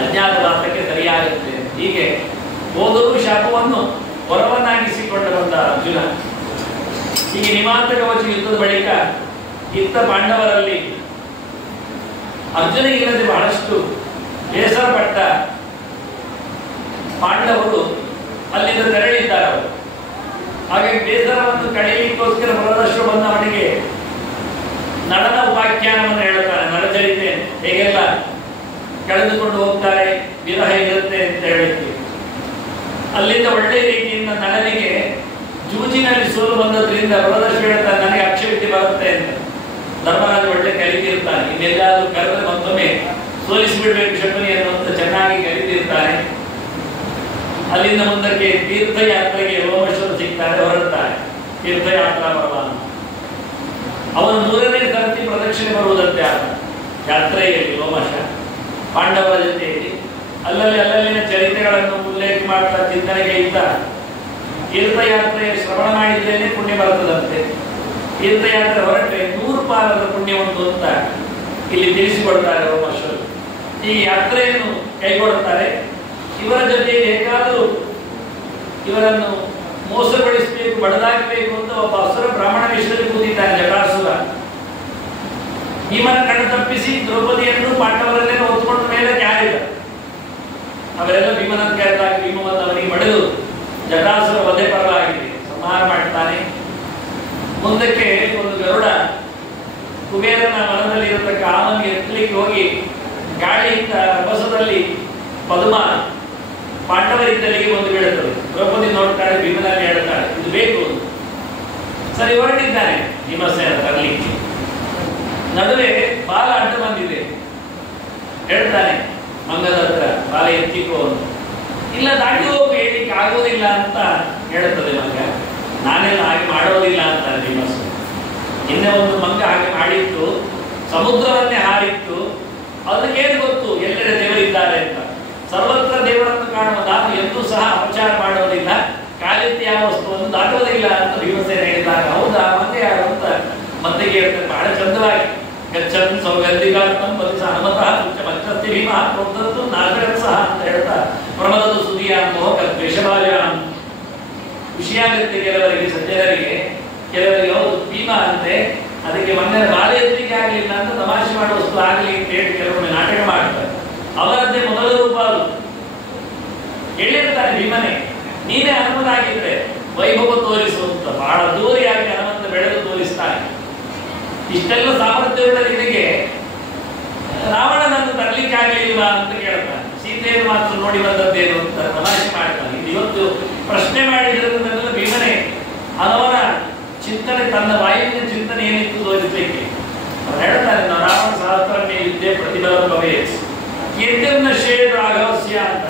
ಅಜ್ಞಾತವಾಸಕ್ಕೆ ಸರಿಯಾಗುತ್ತೆ. ಹೀಗೆ ಹೋದರೂ ಶಾಪವನ್ನು ಹೊರವನ್ನಾಗಿಸಿಕೊಂಡು ಬಂದ ಅರ್ಜುನ. ಹೀಗೆ ನಿಮಾತ ಕವಚ ಯುದ್ಧದ ಬಳಿಕ ಇತ್ತ ಪಾಂಡವರಲ್ಲಿ ಅರ್ಜುನ ಇಲ್ಲದೆ ಬಹಳಷ್ಟು ಬೇಸರ ಪಟ್ಟ ಪಾಂಡವರು ಅಲ್ಲಿಂದ ತೆರಳಿದ್ದಾರೆ. ಅವರು ಹಾಗಾಗಿ ಬೇಸರವನ್ನು ಕಳೆಯಲಿಕ್ಕೋಸ್ಕರ ಬರದಷ್ಟು ಬಂದ ಅವನಿಗೆ ನಡನ ಉಪಾಖ್ಯಾನವನ್ನು ಹೇಳುತ್ತಾರೆ. ನಡಚರಿತೆ ಹೇಗೆಲ್ಲ ಕಳೆದುಕೊಂಡು ಹೋಗ್ತಾರೆ, ವಿರಹ ಇರುತ್ತೆ ಅಂತ ಹೇಳಿದ್ವಿ. ಅಲ್ಲಿಂದ ಒಳ್ಳೆ ರೀತಿಯಿಂದ ನಳನಿಗೆ ಜೂಜಿನಲ್ಲಿ ಸೋಲು ಬಂದದ್ರಿಂದ ಬರದಷ್ಟು ಹೇಳ್ತಾನೆ, ನನಗೆ ಅಕ್ಷವಿದ್ಯೆ ಬರುತ್ತೆ ಅಂತ. ಧರ್ಮರಾಜ ಒಳ್ಳೆ ಕಲಿತಿರ್ತಾನೆ. ಇನ್ನೆಲ್ಲಾದ್ರೂ ಕರೆದ್ರೆ ಮತ್ತೊಮ್ಮೆ ಸೋಲಿಸಿಬಿಡ್ಬೇಕು ಶಕುನಿಯನ್ನು ಅಂತ ಚೆನ್ನಾಗಿ ಕಲಿತಿರ್ತಾನೆ. ಅಲ್ಲಿಂದ ಮುಂದಕ್ಕೆ ತೀರ್ಥಯಾತ್ರೆಗೆ ರೋಮೇಶ್ವರ ಸಿಗ್ತಾರೆ, ಹೊರಡ್ತಾರೆ. ತೀರ್ಥಯಾತ್ರಾ ಪರ್ವ ಅವನು 3ನೇ ಸರ್ತಿ ಪ್ರದಕ್ಷಿಣೆ ಬರುವುದಂತೆ ಆತ ಯಾತ್ರೆಯಲ್ಲಿ ರೋಮಶ ಪಾಂಡವರ ಜೊತೆಯಲ್ಲಿ ಅಲ್ಲಲ್ಲಿನ ಚರಿತ್ರೆಗಳನ್ನು ಉಲ್ಲೇಖ ಮಾಡ್ತಾ ಚಿಂತನೆಗೆ ಇದ್ದ. ತೀರ್ಥಯಾತ್ರೆಯ ಶ್ರವಣ ಮಾಡಿದ್ರೇನೆ ಪುಣ್ಯ ಬರ್ತದಂತೆ. ತೀರ್ಥಯಾತ್ರೆ ಹೊರಟ್ರೆ 100 ಪಾಲದ ಪುಣ್ಯ ಉಂಟು ಅಂತ ಇಲ್ಲಿ ತಿಳಿಸಿಕೊಡ್ತಾರೆ ರೋಮಶರು. ಈ ಯಾತ್ರೆಯನ್ನು ಕೈಗೊಳ್ಳುತ್ತಾರೆ. ಇವರ ಜೊತೆ ಹೇಗಾದರೂ ಇವರನ್ನು ಮೋಸಗೊಳಿಸಬೇಕು, ಬಡದಾಗಬೇಕು ಅಂತ ಒಬ್ಬ ಅಸುರ ಬ್ರಾಹ್ಮಣ ವೇಷದಲ್ಲಿ ಕೂತಿದ್ದಾನೆ ಜಟಾಸುರ. ಭೀಮನ ಕಣ್ಣು ತಪ್ಪಿಸಿ ದ್ರೌಪದಿಯನ್ನು ಪಾಂಡವರನ್ನೇನು ಹೊತ್ಕೊಂಡ ಮೇಲೆ ಯಾರಿಲ್ಲ. ಅವರೆಲ್ಲ ಭೀಮನ ಕರೆದಾಗ ಭೀಮವನ್ನು ಅವರಿಗೆ ಮಡೆದು ಜಟಾಸುರ ವಧೆ ಪರವಾಗಿದೆ, ಸಂಹಾರ ಮಾಡ್ತಾನೆ. ಮುಂದಕ್ಕೆ ಒಂದು ಗರುಡ ಕುಬೇರನ ಮನದಲ್ಲಿ ಇರತಕ್ಕ ಆಮನ್ನು ಎತ್ತಲಿಕ್ಕೆ ಹೋಗಿ ಗಾಳಿಯಿಂದ ರಭಸದಲ್ಲಿ ಪದ್ಮ ಪಾಂಡವರಿದ್ದಲ್ಲಿಗೆ ಒಂದು ಬೀಳುತ್ತದೆ. ದ್ರೌಪದಿ ನೋಡ್ತಾಳೆ, ಭೀಮನಲ್ಲಿ ಹೇಳ್ತಾಳೆ ಇದು ಬೇಕು. ಸರಿ ಹೊರಟಿದ್ದಾನೆ ಭೀಮಸೇನ ತರಲಿಕ್ಕೆ. ನಡುವೆ ಬಾಲ ಅಡ್ಡ ಬಂದಿದೆ. ಹೇಳ್ತಾನೆ ಮಂಗದ ಹತ್ರ, ಬಾಲ ಎತ್ತಿಕೋ ಅಂತ. ಇಲ್ಲ ದಾಟಿ ಹೋಗಿ ಹೇಳಿಕ್ಕೆ ಆಗೋದಿಲ್ಲ ಅಂತ ಹೇಳುತ್ತದೆ ಮಂಗ. ನಾನೆಲ್ಲ ಹಾಗೆ ಮಾಡೋದಿಲ್ಲ ಅಂತಾರೆ ಭೀಮಸೇನ. ಹಿಂದೆ ಒಂದು ಮಂಗ ಹಾಗೆ ಮಾಡಿತ್ತು, ಸಮುದ್ರವನ್ನೇ ಹಾರಿತ್ತು. ಅದಕ್ಕೇನು ಗೊತ್ತು ಎಲ್ಲೆಡೆ ದೇವರಿದ್ದಾರೆ ಅಂತ. ಸರ್ವತ್ರ ದೇವರನ್ನು ಕಾಣುವ ನಾನು ಎಂದೂ ಸಹ ಅಪಚಾರ ಮಾಡೋದಿಲ್ಲ, ಕಾಲಿತ್ಯ ಯಾವ ವಸ್ತುವನ್ನು ದಾಟುವುದಿಲ್ಲ ಅಂತ ಭೀಮಸೇನ ಹೇಳಿದಾಗ, ಹೌದಾ ಮಂಗ ಯಾರು ಅಂತ ಮತ್ತೆ ಕೇಳ್ತಾರೆ ಬಹಳ ಚಂದವಾಗಿ. ಗಚ್ಚನ್ ಸೌಗಂಧಿಕಾರ್ಥಂ ಬಲಿಸ ಹನುಮತಃ ಮಚ್ಚಸ್ತಿ ಭೀಮ ಪ್ರೋಕ್ತದ್ದು ನಾಗರ ಸಹ ಅಂತ ಹೇಳ್ತಾ ಪ್ರಮದದ ಸುದಿಯ ಮೋಹ ದ್ವೇಷಭಾಜಾನ್. ಖುಷಿ ಆಗುತ್ತೆ ಕೆಲವರಿಗೆ, ಸಜ್ಜನರಿಗೆ. ಕೆಲವರಿಗೆ ಹೌದು ಭೀಮ ಅಂತೆ, ಅದಕ್ಕೆ ಮೊನ್ನೆ ಬಾಲೆ ಎತ್ತಿಗೆ ಆಗಲಿಲ್ಲ ಅಂತ ತಮಾಷೆ ಮಾಡುವ ವಸ್ತು ಆಗಲಿ ಅಂತ ಹೇಳಿ ಕೆಲವೊಮ್ಮೆ ನಾಟಕ ಮಾಡ್ತಾರೆ. ಅವರದ್ದೇ ಮೊದಲ ರೂಪ ಅದು. ಹೇಳಿರ್ತಾರೆ ಭೀಮನೇ, ನೀನೇ ಹನುಮನಾಗಿದ್ರೆ ವೈಭವ ತೋರಿಸುವಂತ ಬಹಳ ದೂರಿಯಾಗಿ ಹನುಮಂತ ಬೆಳೆದು ತೋರಿಸ್ತಾನೆ. ಇಷ್ಟೆಲ್ಲ ಸಾಮರ್ಥ್ಯವುಳ್ಳ ನಿನಗೆ ರಾವಣನನ್ನು ತರಲಿಕ್ಕೆ ಆಗಲಿಲ್ವಾ ಅಂತ ಕೇಳ್ತಾನೆ. ಸೀತೆಯನ್ನು ಮಾತ್ರ ನೋಡಿ ಬಂದದ್ದೇನು ಅಂತ ತಮಾಷೆ ಮಾಡ್ತಾನೆ. ಇವತ್ತು ಪ್ರಶ್ನೆ ಮಾಡಿದ್ರನ್ನೆಲ್ಲ ಭೀಮನೇ ಅವನ ಚಿಂತನೆ, ತನ್ನ ವಾಯುವಿನ ಚಿಂತನೆ ಏನಿತ್ತು ತೋರಿಸಲಿಕ್ಕೆ ಅವ್ರು ಹೇಳ್ತಾರೆ, ನಾವು ರಾವಣ ಸಹಸ್ರ ಮೇಲಿದ್ದೆ ಪ್ರತಿಬಲ ಭವೇ ಕೀರ್ತಿರ್ನ ಶೇಡ್ ರಾಘವಸ್ಯ ಅಂತ.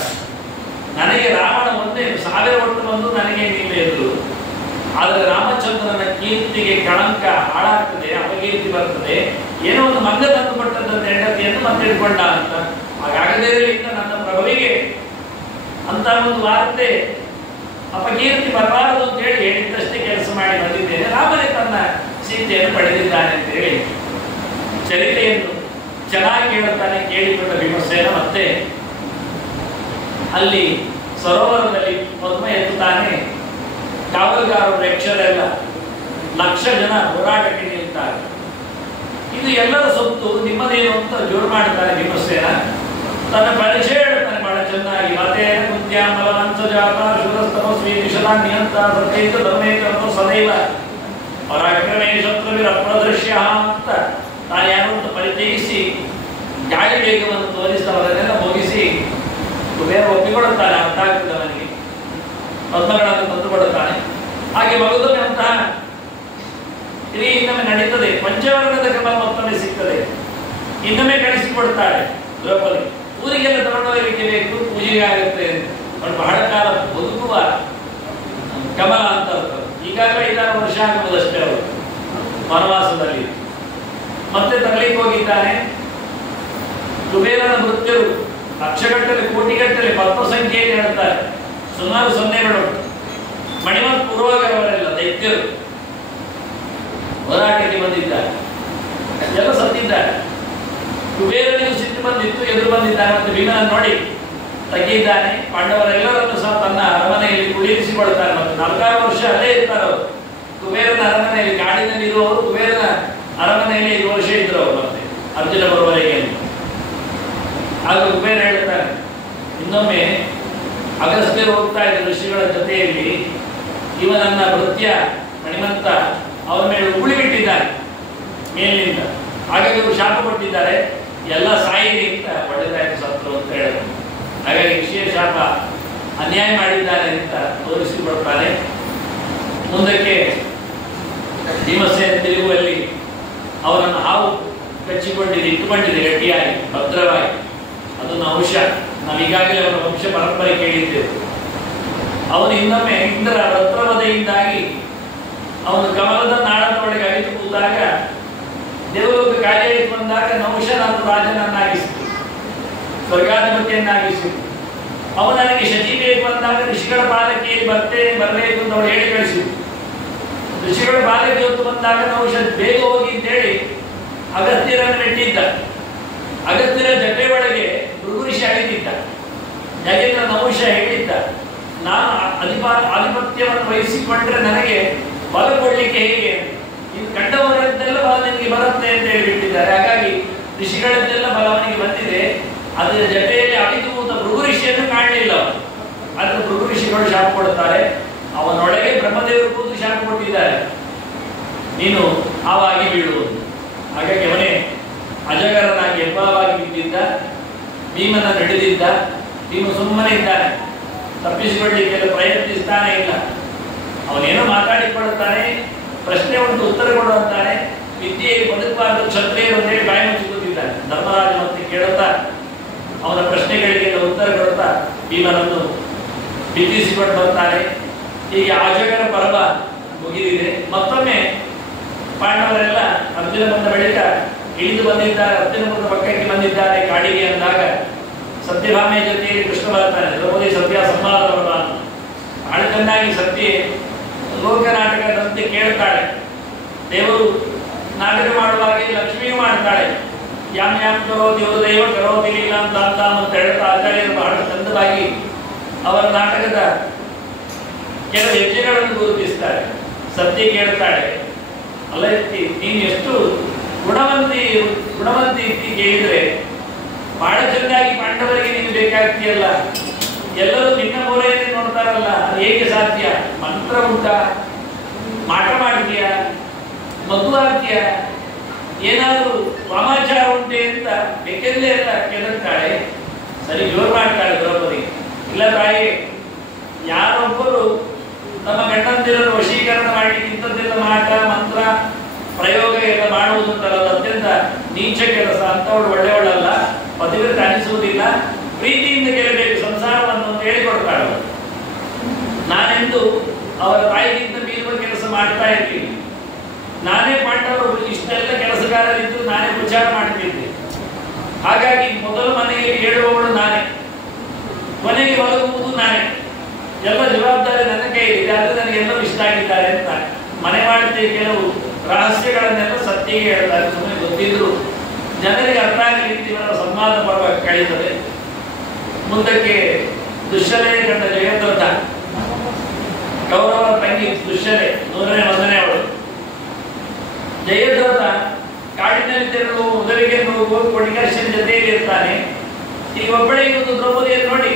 ನನಗೆ ರಾವಣ ಒಂದೇ 1000 ಒಟ್ಟು ಬಂದು ನನಗೆ ನೀವೇ ಎದುರು, ಆದರೆ ರಾಮಚಂದ್ರನ ಕೀರ್ತಿಗೆ ಕಳಂಕ ಹಾಳಾಗ್ತದೆ, ಅಪಕೀರ್ತಿ ಬರ್ತದೆ. ಏನೋ ಒಂದು ಮಂಗ ತಂದು ಕೊಟ್ಟದಂತ ಹೆಂಡತಿಯನ್ನು ಮತ್ತೆ ಇಟ್ಕೊಂಡ ಅಂತ. ಹಾಗಾಗದೇ ಇರಲಿಲ್ಲ ನನ್ನ ಪ್ರಭುವಿಗೆ ಅಂತ ಒಂದು ವಾರ್ತೆ ಅಪಕೀರ್ತಿ ಬರಬಾರದು ಅಂತ ಹೇಳಿ ಹೇಳಿದ್ದಷ್ಟೇ ಕೆಲಸ ಮಾಡಿ ಬಂದಿದ್ದೇನೆ. ರಾಮನೇ ತನ್ನ ಸೀತೆಯನ್ನು ಪಡೆದಿದ್ದಾನೆ ಅಂತ ಹೇಳಿ ಚರಿತೆಯನ್ನು ಚೆನ್ನಾಗಿ ಕೇಳುತ್ತಾನೆ. ಕೇಳಿಕೊಂಡ ಭೀಮಸೇನ ಮತ್ತೆ ಅಲ್ಲಿ ಸರೋವರದಲ್ಲಿ ಪದ್ಮ ಎತ್ತುತ್ತಾನೆ. ಕಾವಲುಗಾರರು ಯಕ್ಷರೆಲ್ಲ 1,00,000 ಜನ ಹೋರಾಟಕ್ಕೆ ನಿಲ್ತಾರೆ. ಇದು ಎಲ್ಲರ ಸೊತ್ತು ನಿಮ್ಮದೇನು ಅಂತ ಜೋರು ಮಾಡ್ತಾರೆ ಭೀಮಸೇನ. ತನ್ನ ಪರಿಚಯ ಹೇಳ್ತಾನೆ ಬಹಳ ಚೆನ್ನಾಗಿ. ಮತ್ತೆ ಕುಂತ್ಯಾಮಲವಂಚಜಾತ ಶೂರಸ್ತಮಸ್ವಿ ನಿಷದಾನ್ಯಂತ ಸತ್ಯೈಕ ಧರ್ಮೇಕ ಸದೈವ ಪರಾಕ್ರಮೇ ಶತ್ರುವಿರಪ್ರದೃಶ್ಯ ಅಂತ ತಾನು ಯಾರು ಅಂತ ಪರಿಚಯಿಸಿ ಗಾಳಿ ವೇಗವನ್ನು ತೋರಿಸಿ ಅವರನ್ನೆಲ್ಲ ಮುಗಿಸಿ ಬೇರೆ ಒಪ್ಪಿಕೊಳ್ಳುತ್ತಾನೆ. ಅರ್ಥ ಆಗ್ತದೆ ಅವನಿಗೆ, ಪದ್ಮಗಳನ್ನು ತಂದುಕೊಡುತ್ತಾನೆ. ಹಾಗೆ ಮಗುದೊಮ್ಮೆ ಅಂತಹ ಇಲ್ಲಿ ಇನ್ನೊಮ್ಮೆ ನಡೀತದೆ. ಪಂಚವರ್ಣದ ಕಮಲ ಮತ್ತೊಮ್ಮೆ ಸಿಗ್ತದೆ. ಇನ್ನೊಮ್ಮೆ ಕಳಿಸಿಕೊಡ್ತಾಳೆ ದ್ರೌಪದಿ. ಊರಿಗೆಲ್ಲ ತಗೊಂಡೋಗಲಿಕ್ಕೆ ಬೇಕು, ಪೂಜೆಗೆ ಆಗುತ್ತೆ ಅಂತ. ಅವಳು ಬಹಳ ಕಾಲ ಬದುಕುವ ಕಮಲ ಅಂತ ಇರ್ತದೆ. ಈಗಾಗಲೇ 5-6 ವರ್ಷ ಆಗುವುದಷ್ಟೇ ಅವರು ವನವಾಸದಲ್ಲಿ. ಮತ್ತೆ ತರಲಿಕ್ಕೆ ಹೋಗಿದ್ದಾನೆ. ಕುಬೇರನ ಮೃತ್ಯರು ಲಕ್ಷಗಟ್ಟಲೆ ಕೋಟಿಗಟ್ಟಲೆ ಪದ್ಮ ಸಂಖ್ಯೆಯಲ್ಲಿ ಹೇಳ್ತಾರೆ. ಸುಮಾರು 0ಗಳು. ಮಣಿಮತ್ ಪೂರ್ವಗರವರೆಲ್ಲ ದೈತ್ಯರು ಹೋರಾಟಕ್ಕೆ ಬಂದಿದ್ದಾರೆ, ಎಲ್ಲ ಸತ್ತಿದ್ದಾರೆ. ಕುಬೇರನಿಗೂ ಸಿಟ್ಟು ಬಂದಿತ್ತು, ಎದುರು ಬಂದಿದ್ದಾನೆ. ಮತ್ತು ಭೀಮನ ನೋಡಿ ತಗ್ಗಿದ್ದಾನೆ. ಪಾಂಡವರೆಲ್ಲರನ್ನು ಸಹ ತನ್ನ ಅರಮನೆಯಲ್ಲಿ ಕುಳಿರಿಸಿಕೊಳ್ತಾರೆ. ಮತ್ತು 4-6 ವರ್ಷ ಅಲ್ಲೇ ಇರ್ತಾರೆ ಅವರು. ಕುಬೇರನ ಅರಮನೆಯಲ್ಲಿ, ಕಾಡಿನಲ್ಲಿ ಇರುವವರು ಕುಬೇರನ ಅರಮನೆಯಲ್ಲಿ 5 ವರ್ಷ ಇದ್ರು ಅವರು. ಮತ್ತೆ ಅರ್ಜುನ ಬರುವವರೆಗೆ ಆಗ ಕುಬೇರ ಹೇಳ್ತಾನೆ, ಇನ್ನೊಮ್ಮೆ ಅಗಸ್ತ್ಯರು ಹೋಗ್ತಾ ಇದ್ದ ಋಷಿಗಳ ಜೊತೆಯಲ್ಲಿ ಇವನನ್ನ ಭೃತ್ಯ ಮಣಿಮಂತ ಅವರ ಮೇಲೆ ಉಗುಳಿ ಬಿಟ್ಟಿದ್ದಾರೆ ಮೇಲಿನಿಂದ. ಹಾಗಾಗಿ ಇವರು ಶಾಪ ಕೊಟ್ಟಿದ್ದಾರೆ, ಎಲ್ಲ ಸಾಯಿರಿ ಅಂತ. ಒಳ್ಳೆದಾಯ್ತು ಸತ್ರು ಅಂತ ಹೇಳಿದ್ರು. ಹಾಗಾಗಿ ಋಷಿಯ ಶಾಪ ಅನ್ಯಾಯ ಮಾಡಿದ್ದಾರೆ ಅಂತ ತೋರಿಸಿಕೊಡ್ತಾರೆ. ಮುಂದಕ್ಕೆ ಭೀಮಸೇನ ತಿರುಗುವಲ್ಲಿ ಅವರನ್ನು ಹಾವು ಕಚ್ಚಿಕೊಂಡಿದೆ, ಇಟ್ಟುಕೊಂಡಿದೆ ಗಟ್ಟಿಯಾಗಿ ಭದ್ರವಾಗಿ. ಅದೊಂದು ಅಂಶ. ನಾವು ಈಗಾಗಲೇ ಅವರ ವಂಶ ಪರಂಪರೆ ಕೇಳಿದ್ದೇವೆ. ಅವನು ಇನ್ನೊಮ್ಮೆ ಇಂದ್ರ ರತ್ನವಧೆಯಿಂದಾಗಿ ಅವನು ಕಮಲದ ನಾಳದ ಒಳಗೆ ಅವಿತು ಕೂತಾಗ ದೇವಲೋಕ ಕಾರ್ಯ ಬಂದಾಗ ನಹುಷನನ್ನು ರಾಜನನ್ನಾಗಿಸಿತು, ಸ್ವರ್ಗಾಧಿಪತಿಯನ್ನಾಗಿಸಿತು. ಅವನು ನನಗೆ ಶಚಿ ಬೇಕು ಬಂದಾಗ ಋಷಿಗಳ ಪಾಲಕಿಯಲ್ಲಿ ಬರಬೇಕು ಅಂತ ಅವಳು ಹೇಳಿ ಕಳಿಸಿತು. ಋಷಿಗಳ ಪಾಲಕಿ ಹೊತ್ತು ಬಂದಾಗ ನಹುಷ ಬೇಗ ಹೋಗಿ ಅಂತೇಳಿ ಅಗಸ್ತ್ಯರನ್ನು ನೆಟ್ಟಿದ್ದ. ಅಗಸ್ತ್ಯರ ಜಟೆ ಒಳಗೆ ಭೃಗು ಋಷಿ ಅಳಿತಿದ್ದ. ಯಾಕೆಂದ್ರೆ ನಹುಷ ಹೇಳಿದ್ದ, ನಾನು ಆಧಿಪತ್ಯವನ್ನು ವಹಿಸಿಕೊಂಡ್ರೆ ನನಗೆ ಬಲ ಕೊಡ್ಲಿಕ್ಕೆ ಹೇಗೆ, ಇದು ಕಂಡವರದ್ದೆಲ್ಲ ಬಲ ನಿನಗೆ ಬರುತ್ತೆ ಅಂತ ಹೇಳಿಬಿಟ್ಟಿದ್ದಾರೆ. ಹಾಗಾಗಿ ಋಷಿಗಳದ್ದೆಲ್ಲ ಬಲವನಿಗೆ ಬಂದಿದೆ. ಅದರ ಜಟೆಯಲ್ಲಿ ಅಳಿದು ಕೂತ ಭೃಗು ಋಷಿಯನ್ನು ಕಾಣಲಿಲ್ಲ ಅವನು. ಆದ್ರೆ ಭೃಗು ಋಷಿಗಳು ಶಾಪ ಕೊಡ್ತಾರೆ. ಅವನೊಳಗೆ ಬ್ರಹ್ಮದೇವರು ಕೂತು ಶಾಪ ಕೊಟ್ಟಿದ್ದಾರೆ, ನೀನು ಹಾವಾಗಿ ಬೀಳುವುದು. ಹಾಗಾಗಿ ಅವನೇ ಅಜಗರನಾಗಿ ಹೆಬ್ಬಾವಾಗಿ ಬಿದ್ದಿದ್ದ. ಭೀಮನ ಹಿಡಿದಿದ್ದ. ಭೀಮ ಸುಮ್ಮನೆ ಇದ್ದಾನೆ, ತಪ್ಪಿಸಿಕೊಳ್ಳಿಕ್ಕೆಲ್ಲ ಪ್ರಯತ್ನಿಸ್ತಾನೆ ಇಲ್ಲ. ಅವನೇನೋ ಮಾತಾಡಿಕೊಳ್ಳುತ್ತಾನೆ, ಪ್ರಶ್ನೆ ಉಂಟು ಉತ್ತರ ಕೊಡುವಂತಾನೆ. ವಿದ್ಯೆಯಲ್ಲಿ ಬದುಕಬಾರದು ಕ್ಷತ್ರಿಯರು ಅಂತ ಹೇಳಿ ಬಾಯಿ ಮುಚ್ಚಿ ಕೂತಿದ್ದಾನೆ. ಧರ್ಮರಾಜ ಮತ್ತೆ ಕೇಳುತ್ತಾ ಅವನ ಪ್ರಶ್ನೆಗಳಿಗೆಲ್ಲ ಉತ್ತರ ಕೊಡುತ್ತಾ ಭೀಮನನ್ನು ಬಿತ್ತಿಸಿಕೊಂಡು ಬರ್ತಾನೆ. ಹೀಗೆ ಅಜಗರ ಪರ್ವ ಮುಗಿದಿದೆ. ಮತ್ತೊಮ್ಮೆ ಪಾಂಡವರೆಲ್ಲ ಅರ್ಜುನ ಬಂದ ಬಳಿಕ ಇಳಿದು ಬಂದಿದ್ದಾರೆ, ಅರ್ಜುನ ಪಕ್ಕಕ್ಕೆ ಬಂದಿದ್ದಾರೆ ಕಾಡಿಗೆ ಅಂದಾಗ ಸತ್ಯಭಾಮೆ ಜೊತೆಯಲ್ಲಿ ಕೃಷ್ಣ ಬರ್ತಾನೆ. ದ್ರೌಪದಿ ಸತ್ಯ ಸಂವಾದ ಬಹಳ ಚೆನ್ನಾಗಿ ಸತ್ಯ ಲೋಕ ನಾಟಕದಂತೆ ಕೇಳ್ತಾಳೆ. ದೇವರು ನಾಟಕ ಮಾಡುವಾಗ ಲಕ್ಷ್ಮಿಯೂ ಮಾಡ್ತಾಳೆ. ಯಾಮ್ ಯಾಮ್ ಕರೋತಿ ದೇವರು ದೈವ ಕರೋತಿ ಇಲ್ಲ ಅಂತ ಹೇಳ್ತಾ ಆಚಾರ್ಯರು ಬಹಳ ಚಂದವಾಗಿ ಅವರ ನಾಟಕದ ಕೆಲವು ಹೆಜ್ಜೆಗಳನ್ನು ಗುರುತಿಸ್ತಾರೆ. ಸತ್ಯ ಕೇಳ್ತಾಳೆ, ಅಲ್ಲ ನೀನು ಎಷ್ಟು ಗುಣವಂತಿ ಕೇಳಿದ್ರೆ ಬಹಳ ಚೆನ್ನಾಗಿ ಪಾಂಡವರಿಗೆ ನೀನು ಬೇಕಾಗ್ತೀಯಲ್ಲ, ಎಲ್ಲರೂ ನಿನ್ನ ಮೂಲೆಯಲ್ಲಿ ನೋಡ್ತಾರಲ್ಲ, ಹೇಗೆ ಸಾಧ್ಯ? ಮಂತ್ರ ಉಂಟ, ಮಾಟ ಮಾಡ್ತೀಯ, ಮಗು ಆಗ್ತೀಯ, ಏನಾದರೂ ವಾಮಾಚಾರ ಉಂಟೆ ಅಂತ ಬೇಕೆಲ್ಲೇ ಎಲ್ಲ ಕೇಳುತ್ತಾಳೆ. ಸರಿ ಜೋರು ಮಾಡ್ತಾಳೆ ದ್ರೌಪದಿ. ಇಲ್ಲ ತಾಯಿ, ಯಾರೊಬ್ಬರು ತಮ್ಮ ಗಂಡಂದಿರನ್ನು ವಶೀಕರಣ ಮಾಡಿ ಇಂಥದ್ದೆಲ್ಲ ಮಾಟ ಮಂತ್ರ ಪ್ರಯೋಗ ಎಲ್ಲ ಮಾಡುವುದಂತಲ್ಲ, ಅತ್ಯಂತ ನೀಚ ಕೆಲಸ, ಅಂತವಳು ಒಳ್ಳೆಯವಳಲ್ಲ, ಪತಿವ್ರತ ಅನಿಸುವುದಿಲ್ಲ, ಪ್ರೀತಿಯಿಂದ ಗೆಲ್ಲಬೇಕು ಸಂಸಾರವನ್ನು ಅಂತ ಹೇಳಿಕೊಡ್ತಾಳೆ. ನಾನೆಂದು ಅವರ ತಾಯಿಗಿಂತ ಮೀರುವ ಕೆಲಸ ಮಾಡ್ತಾ ಇರ್ತೀನಿ. ನಾನೇ ಪಾಂಡವರು ಇಷ್ಟೆಲ್ಲ ಕೆಲಸಗಾರರಿದ್ದು ನಾನೇ ಪ್ರಚಾರ ಮಾಡ್ತಿದ್ದೆ. ಹಾಗಾಗಿ ಮೊದಲು ಮನೆಗೆ ಹೇಳುವವಳು ನಾನೇ, ಕೊನೆಗೆ ಒದಗುವುದು ನಾನೇ, ಎಲ್ಲ ಜವಾಬ್ದಾರಿ ನನ್ನ ಕೈಯಲ್ಲಿ. ಆದರೆ ನನಗೆಲ್ಲರೂ ಇಷ್ಟ ಆಗಿದ್ದಾರೆ ಅಂತ ಮನೆ ಮಾಡುತ್ತೆ. ಕೆಲವು ರಹಸ್ಯಗಳನ್ನೆಲ್ಲ ಸತ್ಯಗೆ ಹೇಳ್ತಾರೆ, ಸುಮ್ಮನೆ ಗೊತ್ತಿದ್ರು ಜನರಿಗೆ ಅರ್ಥ ಆಗಲಿ ಇವರ ಸಂವಾದ ಪರ್ವ ಕಳೀತದೆ. ಮುಂದಕ್ಕೆ ದುಶ್ಶಲೆ ಕಂಡ ಜಯದ್ರಥ, ಕೌರವರ ತಂಗಿ ದುಶ್ಶಲೆ 101ನೇ ಅವಳು. ಜಯದ್ರಥ ಕಾಡಿನಲ್ಲಿ ತೆರಳು ಮೊದಲಿಗೆ ಕೊಡಿಕರ್ಷನ ಜೊತೆಯಲ್ಲಿ ಇರ್ತಾನೆ. ಈಗ ಒಬ್ಬಳೇ ಒಂದು ದ್ರೌಪದಿಯನ್ನು ನೋಡಿ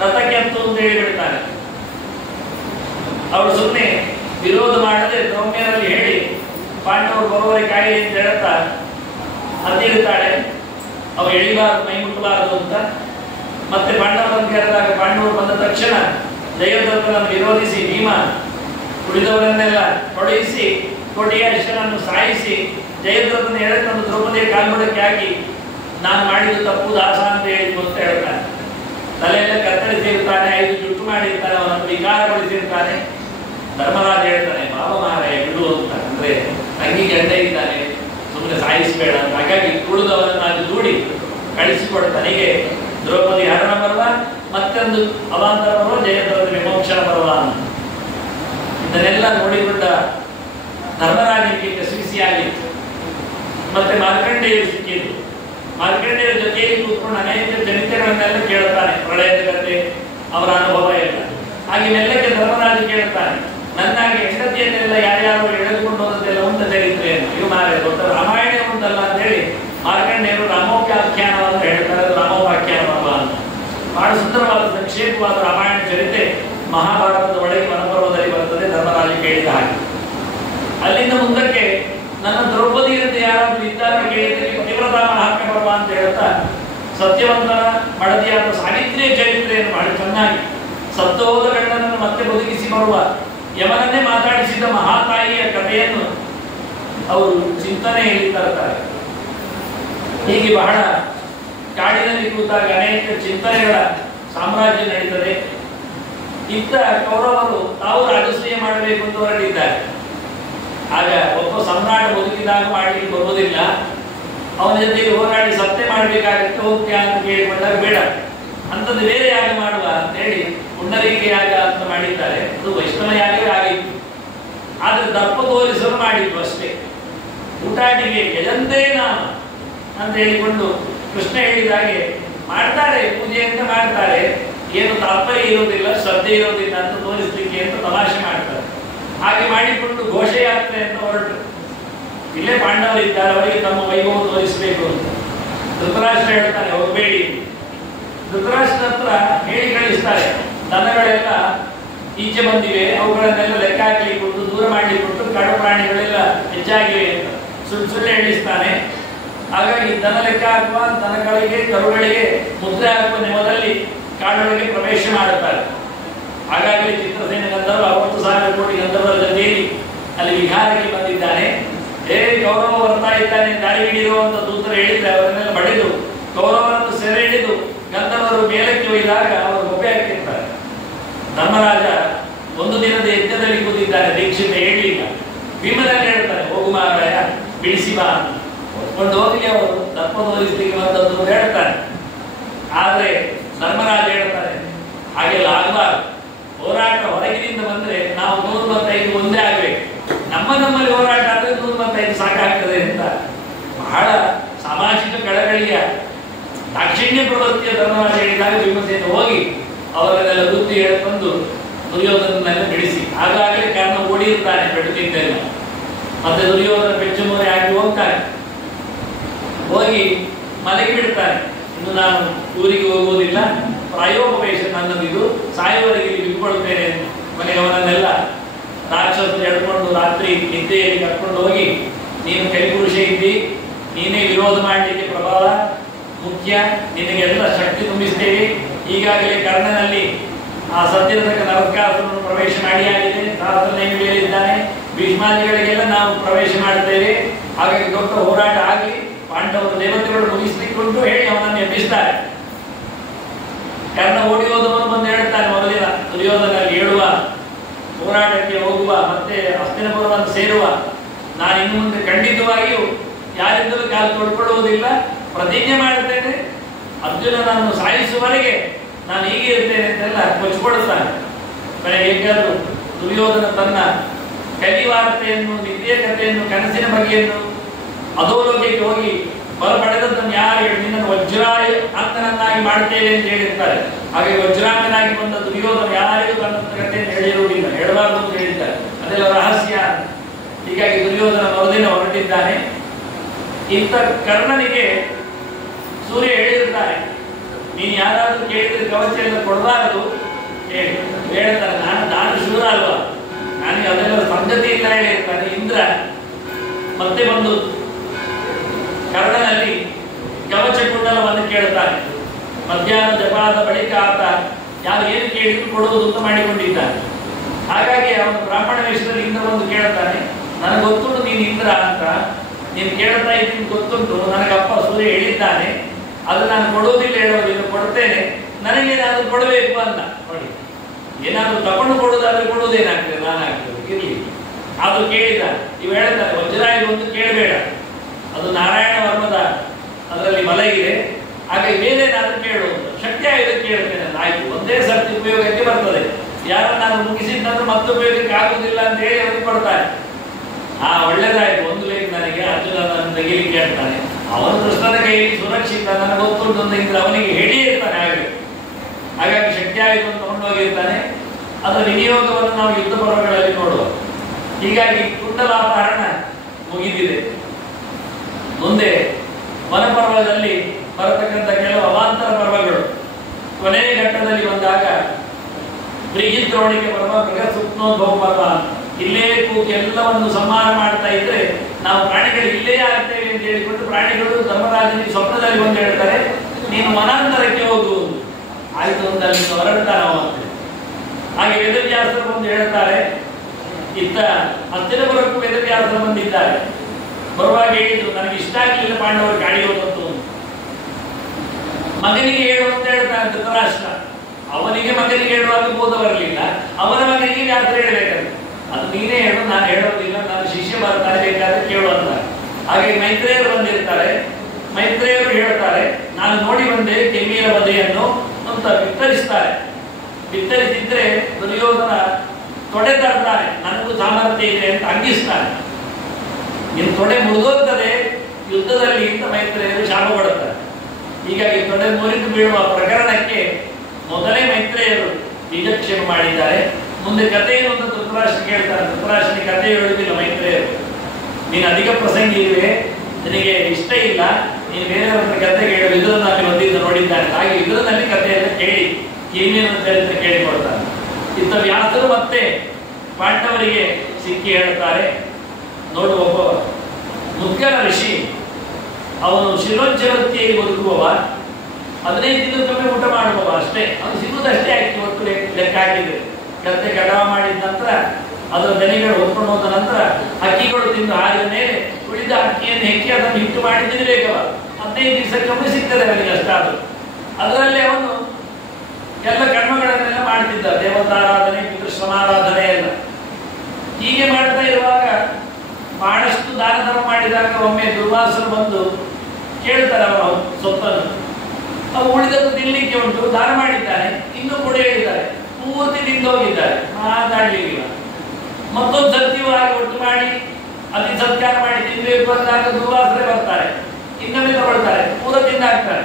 ರಥಕ್ಕೆ ಹತ್ತು ಅಂತ ಹೇಳಿಬಿಡ್ತಾನೆ. ಅವಳು ಸುಮ್ಮನೆ ವಿರೋಧ ಮಾಡದೆ ದ್ರೌಮ್ಯರಲ್ಲಿ ಹೇಳಿ ಪಾಂಡವರು ಬರುವವರಿಗೆ ಕಾಯಿಲೆ ಅಂತ ಹೇಳ್ತಾ ಹತ್ತಿರ್ತಾಳೆ. ಅವು ಎಳಿಬಾರದು, ಮೈ ಮುಟ್ಟಬಾರದು ಅಂತ. ಮತ್ತೆ ಪಾಂಡವರನ್ನು ಕರೆದಾಗ ಪಾಂಡವರು ಬಂದ ತಕ್ಷಣ ಜಯದ್ರಥನನ್ನು ವಿರೋಧಿಸಿ ಭೀಮ ಉಳಿದವರನ್ನೆಲ್ಲ ಹೊಡೆಯಿಸಿ ಕೊಡಿಕರ್ಷನನ್ನು ಸಾಯಿಸಿ ಜಯದ್ರಥನ ಎಳೆತಂದು ದ್ರೌಪದಿಯ ಕಾಲ್ಬುಡಕ್ಕೆ ಹಾಕಿ ನಾನು ಮಾಡಿದ್ದು ತಪ್ಪು ದಾಸ ಅಂತ ಹೇಳಿ ಅಂತ ಹೇಳ್ತಾನೆ. ತಲೆಯೆಲ್ಲ ಕತ್ತರಿಸಿರ್ತಾನೆ, 5 ಜುಟ್ಟು ಮಾಡಿರ್ತಾನೆ, ಅವನನ್ನು ವಿಕಾರಗೊಳಿಸಿರ್ತಾನೆ. ಧರ್ಮರಾಜ ಹೇಳ್ತಾನೆ, ಬಾಬ ಮಹಾರಾಯ ಬಿಡು ಅಂತ, ಅಂದ್ರೆ ತಂಗಿ ಗಂಡ ಇದ್ದಾನೆ, ಸುಮ್ಮನೆ ಸಾಯಿಸಬೇಡ ಅಂತ. ಹಾಗಾಗಿ ತುಳಿದವರನ್ನು ಅದು ದೂಡಿ ಕಳಿಸಿಕೊಡ್ತಾನೆ. ಹೀಗೆ ದ್ರೌಪದಿ ಹರಣ ಪರ್ವ, ಮತ್ತೊಂದು ಅವಾಂತರ ಪರ್ವ, ಜಯದ್ರಥ ವಿಮೋಕ್ಷಣ ಪರ್ವ ಅಂತ. ಇದನ್ನೆಲ್ಲ ನೋಡಿಕೊಂಡ ಧರ್ಮರಾಜನಿಗೆ ಕಸಿಯಾಗಿತ್ತು. ಮತ್ತೆ ಮಾರ್ಕಂಡೇಯರು ಸಿಕ್ಕಿದ್ರು. ಮಾರ್ಕಂಡೇಯರ ಜೊತೆಯಲ್ಲಿ ಕೂತ್ಕೊಂಡು ಅನೇಕ ಚರಿತ್ರೆಗಳನ್ನೆಲ್ಲ ಕೇಳ್ತಾನೆ, ಪ್ರಳಯದ ಕಥೆ, ಅವರ ಅನುಭವ ಎಲ್ಲ. ಹಾಗೆ ಮೆಲ್ಲಕ್ಕೆ ಧರ್ಮರಾಜ ಕೇಳ್ತಾನೆ, ನನ್ನಾಗಿ ಹೆಂಡತಿಯನ್ನೆಲ್ಲ ಯಾರ್ಯಾರು ಎಳೆದುಕೊಂಡು ಹೋದದ್ದೆಲ್ಲ ಉಂಟ ಚರಿತ್ರೆಯನ್ನು, ಇವು ಮಾರೇ ದೊಡ್ಡ ರಾಮಾಯಣ ಉಂಟಲ್ಲ ಅಂತ ಹೇಳಿ ಮಾರ್ಕಂಡೇಯರು ರಾಮೋಪಾಖ್ಯಾನವನ್ನು ಹೇಳ್ತಾರೆ. ಅದು ರಾಮೋಪಾಖ್ಯಾನ ಪರ್ವ ಅಂತ. ಬಹಳ ಸುಂದರವಾದ ಸಂಕ್ಷೇಪವಾದ ರಾಮಾಯಣ ಚರಿತ್ರೆ ಮಹಾಭಾರತದ ಒಳಗೆ ವನಪರ್ವದಲ್ಲಿ ಬರುತ್ತದೆ, ಧರ್ಮರಾಜ ಕೇಳಿದ ಹಾಗೆ. ಅಲ್ಲಿಂದ ಮುಂದಕ್ಕೆ ನನ್ನ ದ್ರೌಪದಿ ಅಂತ ಯಾರಾದ್ರೂ ಇದ್ದಾರೆ ಕೇಳಿದರೆ ಪತಿವ್ರತ ಮಹಾತ್ಮ್ಯ ಪರ್ವ ಅಂತ ಹೇಳ್ತಾ ಸತ್ಯವಂತನ ಮಡದಿಯಾದ ಸಾವಿತ್ರಿಯ ಚರಿತ್ರೆಯನ್ನು ಬಹಳ ಚೆನ್ನಾಗಿ, ಸತ್ತೋದ ಗಂಡನನ್ನು ಮತ್ತೆ ಬದುಕಿಸಿ ಬರುವ ಯಮನನ್ನೇ ಮಾತಾಡಿಸಿದ ಮಹಾತಾಯಿಯ ಕಥೆಯನ್ನು ಅವರು ಚಿಂತನೆಯಲ್ಲಿ ತರ್ತಾರೆ. ಹೀಗೆ ಬಹಳ ಕಾಡಿನಲ್ಲಿ ಕೂತಾಗ ಅನೇಕ ಚಿಂತನೆಗಳ ಸಾಮ್ರಾಜ್ಯ ನಡೀತದೆ. ಇತ್ತ ಕೌರವರು ತಾವು ರಾಜಸೂಯ ಮಾಡಬೇಕು ಅಂತ ಹೊರಟಿದ್ದಾರೆ. ಆಗ ಒಬ್ಬ ಸಮ್ರಾಟ ಬದುಕಿದಾಗ ಮಾಡಲಿಕ್ಕೆ ಬರುವುದಿಲ್ಲ, ಅವನ ಜೊತೆಗೆ ಹೋರಾಡಿ ಸತ್ಯ ಮಾಡಬೇಕಾಗುತ್ತೆ, ಹೋಗ್ತೀಯ ಅಂತ ಕೇಳಿಕೊಂಡಾಗ ಬೇಡ, ಅಂಥದ್ದು ಬೇರೆ ಯಾಗ ಮಾಡುವ ಅಂತ ಹೇಳಿ ಪುಂಡರೀಕ ಯಾಗ ಅಂತ ಮಾಡಿದ್ದಾರೆ. ಅದು ವೈಷ್ಣವ ಯಾಗವೇ ಆಗಿತ್ತು, ಆದ್ರೆ ದರ್ಪ ತೋರಿಸಲು ಮಾಡಿದ್ದು ಅಷ್ಟೇ. ಊಟಾಟಿಗೆ ಯಜಂತೇ ನಾನು ಅಂತ ಹೇಳಿಕೊಂಡು ಕೃಷ್ಣ ಹೇಳಿದ ಹಾಗೆ ಮಾಡ್ತಾರೆ, ಪೂಜೆ ಅಂತ ಮಾಡ್ತಾರೆ, ಏನು ತಾತ್ಪರ್ಯ ಇರೋದಿಲ್ಲ, ಶ್ರದ್ಧೆ ಇರೋದಿಲ್ಲ ಅಂತ ತೋರಿಸ್ಲಿಕ್ಕೆ ಅಂತ ತಮಾಷೆ ಮಾಡ್ತಾರೆ. ಹಾಗೆ ಮಾಡಿಕೊಂಡು ಘೋಷಯಾತ್ರೆ ಅಂತ ಹೊರಟು ಇಲ್ಲೇ ಪಾಂಡವರು ಇದ್ದಾರೆ, ಅವರಿಗೆ ತಮ್ಮ ವೈಭವ ತೋರಿಸಬೇಕು ಅಂತ ಧೃತರಾಷ್ಟ್ರ ಹೇಳ್ತಾನೆ, ಹೋಗಬೇಡಿ. ಧೃತರಾಷ್ಟ್ರ ಹತ್ರ ಹೇಳಿ ಕಳಿಸ್ತಾರೆ, ದನಗಳೆಲ್ಲ ಈಚೆ ಬಂದಿವೆ, ಅವುಗಳನ್ನೆಲ್ಲ ಲೆಕ್ಕ ಹಾಕಲಿಕ್ಕೆ ದೂರ ಮಾಡಲಿಕ್ಕೆ ಕಾಡು ಪ್ರಾಣಿಗಳೆಲ್ಲ ಹೆಚ್ಚಾಗಿವೆ ಅಂತ ಸುಳ್ಳು ಹೇಳಿಸ್ತಾನೆ. ಹಾಗಾಗಿ ದನ ಲೆಕ್ಕ ಹಾಕುವ, ದನಗಳಿಗೆ ಕರುಗಳಿಗೆ ಮುದ್ರೆ ಹಾಕುವ ನೆವದಲ್ಲಿ ಕಾಡೊಳಗೆ ಪ್ರವೇಶ ಮಾಡುತ್ತಾರೆ. ಹಾಗಾಗಿ ಚಿತ್ರಸೇನ ಗಂಧರ್ವ 60,000 ಕೋಟಿ ಗಂಧರ್ವರ ಜೊತೆಯಲ್ಲಿ ಅಲ್ಲಿ ವಿಹಾರಕ್ಕೆ ಬಂದಿದ್ದಾನೆ. ಕೌರವ ಬರ್ತಾ ಇದ್ದಾನೆ, ದಾರಿ ಹಿಡಿಯುವಂತ ದೂತರು ಹೇಳಿದ್ರೆ ಅವರನ್ನೆಲ್ಲ ಬಡಿದು ಕೌರವರನ್ನು ಸೆರೆ ಹಿಡಿದು ಗಂಧರ್ವರು ಮೇಲಕ್ಕೆ ಒಯ್ದಾಗ ಅವರು ಬೊಬ್ಬೆ ಹಾಕಿರ್ತಾರೆ. ಧರ್ಮರಾಜ ಒಂದು ದಿನದ ಯಜ್ಞದಲ್ಲಿ ಕೂತಿದ್ದಾನೆ, ದೀಕ್ಷಿತ ಹೇಳಲಿಲ್ಲ. ಭೀಮನಲ್ಲಿ ಹೇಳ್ತಾನೆ, ಹೋಗು ಮಹಾರಾಯ ಬಿಡಿಸಿ ಬಾ ಕೊಂಡು ಹೋಗಿ ಅವರು ದಪ್ಪ ತೋರಿಸ್ಲಿಕ್ಕೆ ಬಂದದ್ದು ಹೇಳ್ತಾನೆ. ಆದ್ರೆ ಧರ್ಮರಾಜ ಹೇಳ್ತಾರೆ, ಹಾಗೆಲ್ಲ ಆಗಬಾರ್ದು. ಹೋರಾಟ ಹೊರಗಿನಿಂದ ಬಂದ್ರೆ ನಾವು 125 ಒಂದೇ ಆಗ್ಬೇಕು. ನಮ್ಮಲ್ಲಿ ಹೋರಾಟ ಆದ್ರೆ 125 ಸಾಕಾಗ್ತದೆ ಅಂತ ಬಹಳ ಸಾಮಾಜಿಕ ಕಳಕಳಿಯ ದಾಕ್ಷಿಣ್ಯ ಪ್ರವೃತ್ತಿಯ ಧರ್ಮರಾಜ ಹೇಳಿದಾಗ ಭೀಮಸೇನ ಹೋಗಿ ಅವರನ್ನೆಲ್ಲ ಬುದ್ಧಿ ಹೇಳ್ಕೊಂಡು ದುರ್ಯೋಧನನ್ನೆಲ್ಲ ಬಿಡಿಸಿ, ಹಾಗಾಗಲೇ ಕಾರಣ ಓಡಿರ್ತಾನೆ ಪೆಟ್ಟು. ಮತ್ತೆ ದುರ್ಯೋಧನ ಪೆಚ್ಚುಮೂರೆ ಆಗಿ ಹೋಗ್ತಾನೆ, ಹೋಗಿ ಮನೆಗೆ ಬಿಡ್ತಾನೆ. ಇನ್ನು ನಾನು ಊರಿಗೆ ಹೋಗುವುದಿಲ್ಲ, ಪ್ರಾಯೋಪವೇಶ ನನ್ನದಿದು, ಸಾಯುವವರೆಗೆ ಬಿಟ್ಕೊಳ್ತೇನೆ. ಮನೆಗೆ ಅವನನ್ನೆಲ್ಲ ರಾಕ್ಷಸರು ಎಡ್ಕೊಂಡು ರಾತ್ರಿ ನಿದ್ದೆಯಲ್ಲಿ ಕರ್ಕೊಂಡು ಹೋಗಿ, ನೀನು ಕೈಪುರುಷ ಇದ್ದಿ, ನೀನೇ ವಿರೋಧ ಮಾಡಲಿಕ್ಕೆ ಪ್ರಭಾವ ಮುಖ್ಯ, ನಿನಗೆಲ್ಲ ಶಕ್ತಿ ತುಂಬಿಸ್ತೇವೆ. ಈಗಾಗಲೇ ಕರ್ಣನಲ್ಲಿ ಆ ಸತ್ಯರತಕ ನರಕಾಸುರನು ಪ್ರವೇಶ ಮಾಡಿಯಾಗಿದೆ, ಸಹಸ್ರನೇಮಿ ಹೇಳಿದ್ದಾನೆ. ಭೀಷ್ಮಾದಿಗಳಿಗೆಲ್ಲ ನಾವು ಪ್ರವೇಶ ಮಾಡ್ತೇವೆ, ಹಾಗಾಗಿ ದೊಡ್ಡ ಹೋರಾಟ ಆಗಲಿ, ಪಾಂಡವರು ದೇವತೆಗಳು ಮುಗಿಸ್ಲಿಕ್ಕುಂಟು ಹೇಳಿ ಅವನನ್ನು ಎಬ್ಬಿಸ್ತಾರೆ. ಕರ್ಣ ಓಡಿ ಹೋದವನು ಬಂದು ಹೇಳ್ತಾನೆ, ಮೊದಲಿನ ದುರ್ಯೋಧನಲ್ಲಿ ಹೇಳುವ ಹೋರಾಟಕ್ಕೆ ಹೋಗುವ ಮತ್ತೆ ಹಸ್ತಿನಪುರವನ್ನು ಸೇರುವ, ನಾನು ಇನ್ನು ಮುಂದೆ ಖಂಡಿತವಾಗಿಯೂ ಯಾರಿಂದಲೂ ಕಾಲು ತೊಡ್ಕೊಳ್ಳುವುದಿಲ್ಲ, ಪ್ರತಿಜ್ಞೆ ಮಾಡುತ್ತೇನೆ, ಅರ್ಜುನನನ್ನು ಸಾಯಿಸುವವರೆಗೆ ನಾನು ಹೀಗೆ ಇರ್ತೇನೆ ಅಂತೆಲ್ಲ ಕೊಚ್ಚಿಕೊಡುತ್ತಾನೆ. ಬೆಳಗ್ಗೆ ಹೇಗಾದರೂ ದುರ್ಯೋಧನ ತನ್ನ ಕಲಿವಾರ್ತೆಯನ್ನು, ನಿತ್ಯ ಕಥೆಯನ್ನು, ಕನಸಿನ ಬಗೆಯನ್ನು ಅಧೋಲೋಕಕ್ಕೆ ಹೋಗಿ ಬಲಪಡೆದದ್ದನ್ನು ಯಾರು ಹೇಳಿ, ನಿನ್ನನ್ನು ವಜ್ರಾಯ ಅಂತನನ್ನಾಗಿ ಮಾಡ್ತೇವೆ ಅಂತ ಹೇಳಿರ್ತಾರೆ. ಹಾಗೆ ವಜ್ರಾಂಗನಾಗಿ ಬಂದ ದುರ್ಯೋಧನ ಯಾರಿಗೂ ತನ್ನ ಕಥೆಯನ್ನು ಹೇಳಿರುವುದಿಲ್ಲ, ಹೇಳಬಾರದು ಅಂತ ಹೇಳಿದ್ದಾರೆ. ಅದೆಲ್ಲ ರಹಸ್ಯ. ಹೀಗಾಗಿ ದುರ್ಯೋಧನ ಮರುದಿನ ಹೊರಟಿದ್ದಾನೆ. ಇಂಥ ಕರ್ಣನಿಗೆ ಸೂರ್ಯ ಹೇಳಿರ್ತಾನೆ, ನೀನು ಯಾರಾದ್ರೂ ಕೇಳಿದ್ರೆ ಕವಚ ಎಲ್ಲ ಕೊಡಬಾರದು ಹೇಳಿ ಹೇಳ್ತಾರೆ. ನಾನು ಶೂರ ಅಲ್ವಾ, ನನಗೆ ಅದೆಲ್ಲ ಸಂಗತಿ ಇಲ್ಲ ಹೇಳಿರ್ತಾನೆ. ಇಂದ್ರ ಮತ್ತೆ ಬಂದು ಕರ್ಣನಲ್ಲಿ ಕವಚ ಕುಂಡಲವನ್ನು ಕೇಳುತ್ತಾನೆ. ಮಧ್ಯಾಹ್ನ ಜಪಾದ ಬಳಿಕ ಆತ ಯಾರು ಏನು ಕೇಳಿದ್ರು ಕೊಡುವುದು ಅಂತ ಮಾಡಿಕೊಂಡಿದ್ದಾನೆ. ಹಾಗಾಗಿ ಅವನು ಬ್ರಾಹ್ಮಣ ವೇಷದಲ್ಲಿ ಇಂದ್ರ ಬಂದು ಕೇಳ್ತಾನೆ, ನನಗೆ ಗೊತ್ತುಂಟು ನೀನು ಇಂದ್ರ ಅಂತ, ನೀನು ಕೇಳ್ತಾ ಇದ್ದೀನಿ ಗೊತ್ತುಂಟು, ನನಗಪ್ಪ ಸೂರ್ಯ ಹೇಳಿದ್ದಾನೆ, ಅದು ನಾನು ಕೊಡುವುದಿಲ್ಲ, ಹೇಳೋದಿಲ್ಲ, ಕೊಡ್ತೇನೆ, ನನಗೇನಾದ್ರೂ ಕೊಡಬೇಕು ಅಂತ. ನೋಡಿ, ಏನಾದ್ರೂ ತಗೊಂಡು ಕೊಡುವುದಾದ್ರೆ ಕೊಡುವುದೇನಾಗ್ತದೆ, ನಾನಾಗ್ತದೆ ಇರ್ಲಿ. ಅದು ಕೇಳಿದ. ಇವು ಹೇಳ್ತಾರೆ, ವಜ್ರಾಯುಧ ಒಂದು ಕೇಳಬೇಡ, ಅದು ನಾರಾಯಣ ವರ್ಮದ ಅದರಲ್ಲಿ ಬಲ ಇದೆ, ಹಾಗೆ ಬೇರೇನಾದ್ರೂ ಕೇಳುವುದು. ಶಕ್ತಿ ಆಯುಧ ಕೇಳ್ತೇನೆ, ಆಯ್ತು, ಒಂದೇ ಸರ್ತಿ ಉಪಯೋಗಕ್ಕೆ ಬರ್ತದೆ, ಯಾರನ್ನಾದ್ರೂ ಮುಗಿಸಿದ್ದಂದ್ರೆ ಮತ್ತೆ ಉಪಯೋಗಕ್ಕೆ ಆಗುದಿಲ್ಲ ಅಂತ ಹೇಳಿ ಅವನಿಗೆ ಕೊಡ್ತಾರೆ. ಒಳ್ಳೇದಾಯ್ತು, ಒಂದು ಬೇಕು ನನಗೆ, ಅರ್ಜುನನ ತೆಗಿಲಿಕ್ಕೆ ಹೇಳ್ತಾನೆ. ಅವನು ಕೃಷ್ಣನ ಕೈಯಲ್ಲಿ ಸುರಕ್ಷಿತ, ನನಗೆ ಗೊತ್ತುಂಟು ಅಂತ ಇಂದ್ರೆ ಅವನಿಗೆ ಹೇಳಿ ಇರ್ತಾನೆ. ಹಾಗಾಗಿ ಶಕ್ತಿ ಆಯುಧ ತಗೊಂಡೋಗಿರ್ತಾನೆ. ಅದರ ವಿನಿಯೋಗವನ್ನು ನಾವು ಯುದ್ಧ ಪರ್ವಗಳಲ್ಲಿ ನೋಡುವ. ಹೀಗಾಗಿ ಕುಂಡಲಾಪಹರಣ ಮುಗಿದಿದೆ. ಮುಂದೆ ವನಪರ್ವದಲ್ಲಿ ಬರತಕ್ಕಂಥ ಕೆಲವು ಅವಾಂತರ ಪರ್ವಗಳು ಕೊನೆಯ ಘಟ್ಟದಲ್ಲಿ ಬಂದಾಗ ಬ್ರೀಹಿದ್ರೋಣಿಕೆ ಪರ್ವ, ಮೃಗಸೂಕ್ಷ್ಮೋದ್ಭವ ಪರ್ವ, ಇಲ್ಲೇ ಕೂಗಿ ಎಲ್ಲವನ್ನು ಸಂಹಾರ ಮಾಡ್ತಾ ಇದ್ರೆ ನಾವು ಪ್ರಾಣಿಗಳು ಇಲ್ಲೇ ಆಗ್ತೇವೆ ಅಂತ ಹೇಳಿಕೊಂಡು ಪ್ರಾಣಿಗಳು ಧರ್ಮರಾಜನಿಗೆ ಸ್ವಪ್ನದಲ್ಲಿ ಬಂದು ಹೇಳ್ತಾರೆ, ನೀನು ವನಾಂತರಕ್ಕೆ ಹೋಗು. ಆಯ್ತು ಅಂತ ಅಲ್ಲಿ ಹೊರಡ್ತಾರ ಅಂತ. ಹಾಗೆ ವೇದವ್ಯಾಸರು ಬಂದು ಹೇಳ್ತಾರೆ, ಇತ್ತ ಹಸ್ತಿನಪುರಕ್ಕೂ ವೇದವ್ಯಾಸರು ಬಂದಿದ್ದಾರೆ. ಬರುವಾಗ ಹೇಳಿದ್ರು, ನನಗೆ ಇಷ್ಟ ಆಗಲಿಲ್ಲ ಪಾಂಡವರು ಗಾಡಿ ಹೋದದ್ದು. ಮಗನಿಗೆ ಹೇಳು ಅಂತ ಹೇಳ್ತಾನೆ ಧೃತರಾಷ್ಟ್ರ. ಅವನಿಗೆ ಮಗನಿಗೆ ಹೇಳುವಾಗ ಬೋಧ ಬರಲಿಲ್ಲ, ಅವನ ಮಗನಿಗೆ ವ್ಯಾಸರು ಹೇಳಬೇಕಂತ. ಅದು ನೀನೇ ಹೇಳು, ನಾನು ಹೇಳೋದಿಲ್ಲ, ನಾನು ಶಿಷ್ಯ ಬರ್ತಾನೆ, ಬೇಕಾದ್ರೆ ಕೇಳುವಂತ. ಹಾಗೆ ಮೈತ್ರೇಯರು ಬಂದಿರ್ತಾರೆ. ಮೈತ್ರೇಯರು ಹೇಳ್ತಾರೆ, ನಾನು ನೋಡಿ ಬಂದೆ ಕೆಮ್ಮಿಯ ವಧೆಯನ್ನು ಅಂತ ಬಿತ್ತರಿಸ್ತಾರೆ. ಬಿತ್ತರಿಸಿದ್ರೆ ದುರ್ಯೋಧನ ತೊಡೆ ತರ್ತಾನೆ, ನನಗೂ ಸಾಮರ್ಥ್ಯ ಇದೆ ಅಂತ ಅಂಗಿಸ್ತಾನೆ. ನಿನ್ನ ತೊಡೆ ಮುರಿದೋಗ್ತದೆ ಯುದ್ಧದಲ್ಲಿ ಅಂತ ಮೈತ್ರೇಯರು ಶಾಪ ಕೊಡುತ್ತಾರೆ. ಹೀಗಾಗಿ ತೊಡೆ ಮುರಿದು ಬೀಳುವ ಪ್ರಕರಣಕ್ಕೆ ಮೊದಲೇ ಮೈತ್ರೇಯರು ಬೀಜಕ್ಷೇಪ ಮಾಡಿದ್ದಾರೆ. ಮುಂದೆ ಕಥೆ ಏನು ಅಂತ ಧೃತರಾಷ್ಟ್ರ ಕೇಳ್ತಾರೆ. ಧೃತರಾಷ್ಟ್ರನಿಗೆ ಕಥೆ ಹೇಳುವುದಿಲ್ಲ ಮೈತ್ರೇಯರು. ನೀನು ಅಧಿಕ ಪ್ರಸಂಗಿ ಇರುವೆ, ನಿನಗೆ ಇಷ್ಟ ಇಲ್ಲ, ನೀನು ಬೇರೆಯವರ ಕಥೆ ಕೇಳಿ ವಿದುರನಲ್ಲಿ ಬಂದಿದ್ದು ನೋಡಿದ್ದಾನೆ. ಹಾಗೆ ವಿದುರನಲ್ಲಿ ಕಥೆಯನ್ನು ಕೇಳಿ ಏನೇನು ಚರಿತ್ರೆ ಕೇಳಿಕೊಳ್ತಾರೆ. ಇತ್ತ ವ್ಯಾಸರು ಮತ್ತೆ ಪಾಂಡವರಿಗೆ ಸಿಕ್ಕಿ ಹೇಳ್ತಾರೆ, ನೋಡು, ಒಬ್ಬ ಮುದ್ಗರ ಋಷಿ, ಅವನು ಶಿರೋಜ್ಜವೃತ್ತಿಯಲ್ಲಿ ಬದುಕುವವ, 15 ದಿನಕ್ಕೊಮ್ಮೆ ಊಟ ಮಾಡುವವ ಅಷ್ಟೇ. ಅವನು ಸಿಗುವುದಷ್ಟೇ ಆಯ್ತು. ಒಟ್ಟು ಲೆಕ್ಕ ಹಾಕಿದ್ರೆ ಗದ್ದೆ ಕಟಾವ ಮಾಡಿದ ನಂತರ ಅದರ ದನಿಗಳು ಹೊತ್ಕೊಂಡು ಹೋದ ನಂತರ ಹಕ್ಕಿಗಳು ತಿಂದು ಹಾರಿದ ಮೇಲೆ ಉಳಿದ ಅಕ್ಕಿಯನ್ನು ಹೆಕ್ಕಿ ಅದನ್ನು ಹಿಟ್ಟು ಮಾಡಿ ತಿನ್ನಬೇಕವ. 15 ದಿವಸಕ್ಕೊಮ್ಮೆ ಸಿಗ್ತದೆ ಅವನಿಗೆ ಅಷ್ಟಾದ್ರು. ಅದರಲ್ಲಿ ಅವನು ಎಲ್ಲ ಕರ್ಮಗಳನ್ನೆಲ್ಲ ಮಾಡ್ತಿದ್ದ, ದೇವತಾರಾಧನೆ, ಪಿತೃಶ್ರಮಾರಾಧನೆ ಎಲ್ಲ. ಹೀಗೆ ಮಾಡ್ತಾ ಇರುವಾಗ ಬಹಳಷ್ಟು ದಾನ ಧರ್ಮ ಮಾಡಿದಾಗ ಒಮ್ಮೆ ದುರ್ವಾಸರು ಬಂದು ಕೇಳ್ತಾರೆ ಅವರ ಸೊತ್ತನ್ನು. ಅವು ಉಳಿದದ್ದು ತಿನ್ಲಿಕ್ಕೆ ಉಂಟು, ದಾನ ಮಾಡಿದ್ದಾನೆ, ಇನ್ನೂ ಕೂಡ ಹೇಳಿದ್ದಾರೆ, ಪೂರ್ತಿ ತಿಂದೋಗಿದ್ದಾರೆ, ಮಾತಾಡ್ಲಿಲ್ಲ. ಮತ್ತೊಂದು ಸತ್ಯವೂ ಹಾಗೆ ಒಟ್ಟು ಮಾಡಿ ಅತಿ ಸತ್ಕಾರ ಮಾಡಿ ತಿನ್ಬೇಕು ಅಂದಾಗ ದುರ್ವಾಸರೇ ಬರ್ತಾರೆ, ಇನ್ನೊಮ್ಮೆ ತಗೊಳ್ತಾರೆ, ಪೂರ ತಿಂದಾಕ್ತಾರೆ.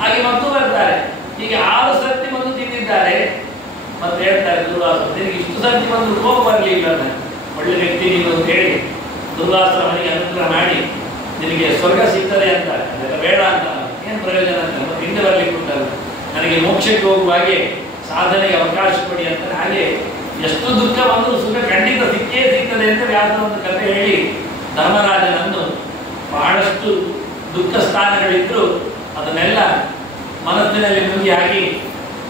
ಹಾಗೆ ಮತ್ತು ಬರ್ತಾರೆ. ಹೀಗೆ 6 ಸರ್ತಿ ಬಂದು ತಿಂದಿದ್ದಾರೆ. ಮತ್ತೆ ಹೇಳ್ತಾರೆ ದುರ್ವಾಸರು, ನಿನಗೆ ಇಷ್ಟು ಸರ್ತಿ ಬಂದು ಕೋಪ ಬರಲಿಲ್ಲ, ಒಳ್ಳೆ ವ್ಯಕ್ತಿ ನೀನು ಅಂತ ಹೇಳಿ ದುರ್ವಾಸರ ಮನೆಗೆ ಅನುಗ್ರಹ ಮಾಡಿ ನಿನಗೆ ಸ್ವರ್ಗ ಸಿಗ್ತದೆ ಅಂತ. ಅದೆಲ್ಲ ಬೇಡ ಅಂತ, ಏನು ಪ್ರಯೋಜನ ಅಂತ, ಮತ್ತೆ ಹಿಂದೆ ಬರ್ಲಿಕ್ಕೆ ಉಂಟಲ್ಲ, ನನಗೆ ಮೋಕ್ಷಕ್ಕೆ ಹೋಗುವ ಹಾಗೆ ಸಾಧನೆಗೆ ಅವಕಾಶ ಕೊಡಿ ಅಂತ. ಹಾಗೆ ಎಷ್ಟು ದುಃಖ ಬಂದರೂ ಸುಖ ಖಂಡಿತ ಸಿಕ್ಕೇ ಸಿಗ್ತದೆ ಅಂತ ವ್ಯಾಸರ ಒಂದು ಕಥೆ ಹೇಳಿ ಧರ್ಮರಾಜನನ್ನು ಬಹಳಷ್ಟು ದುಃಖ ಸ್ಥಾನಗಳಿದ್ರು ಅದನ್ನೆಲ್ಲ ಮನಸ್ಸಿನಲ್ಲಿ ನುಂಗಿ ಹಾಕಿ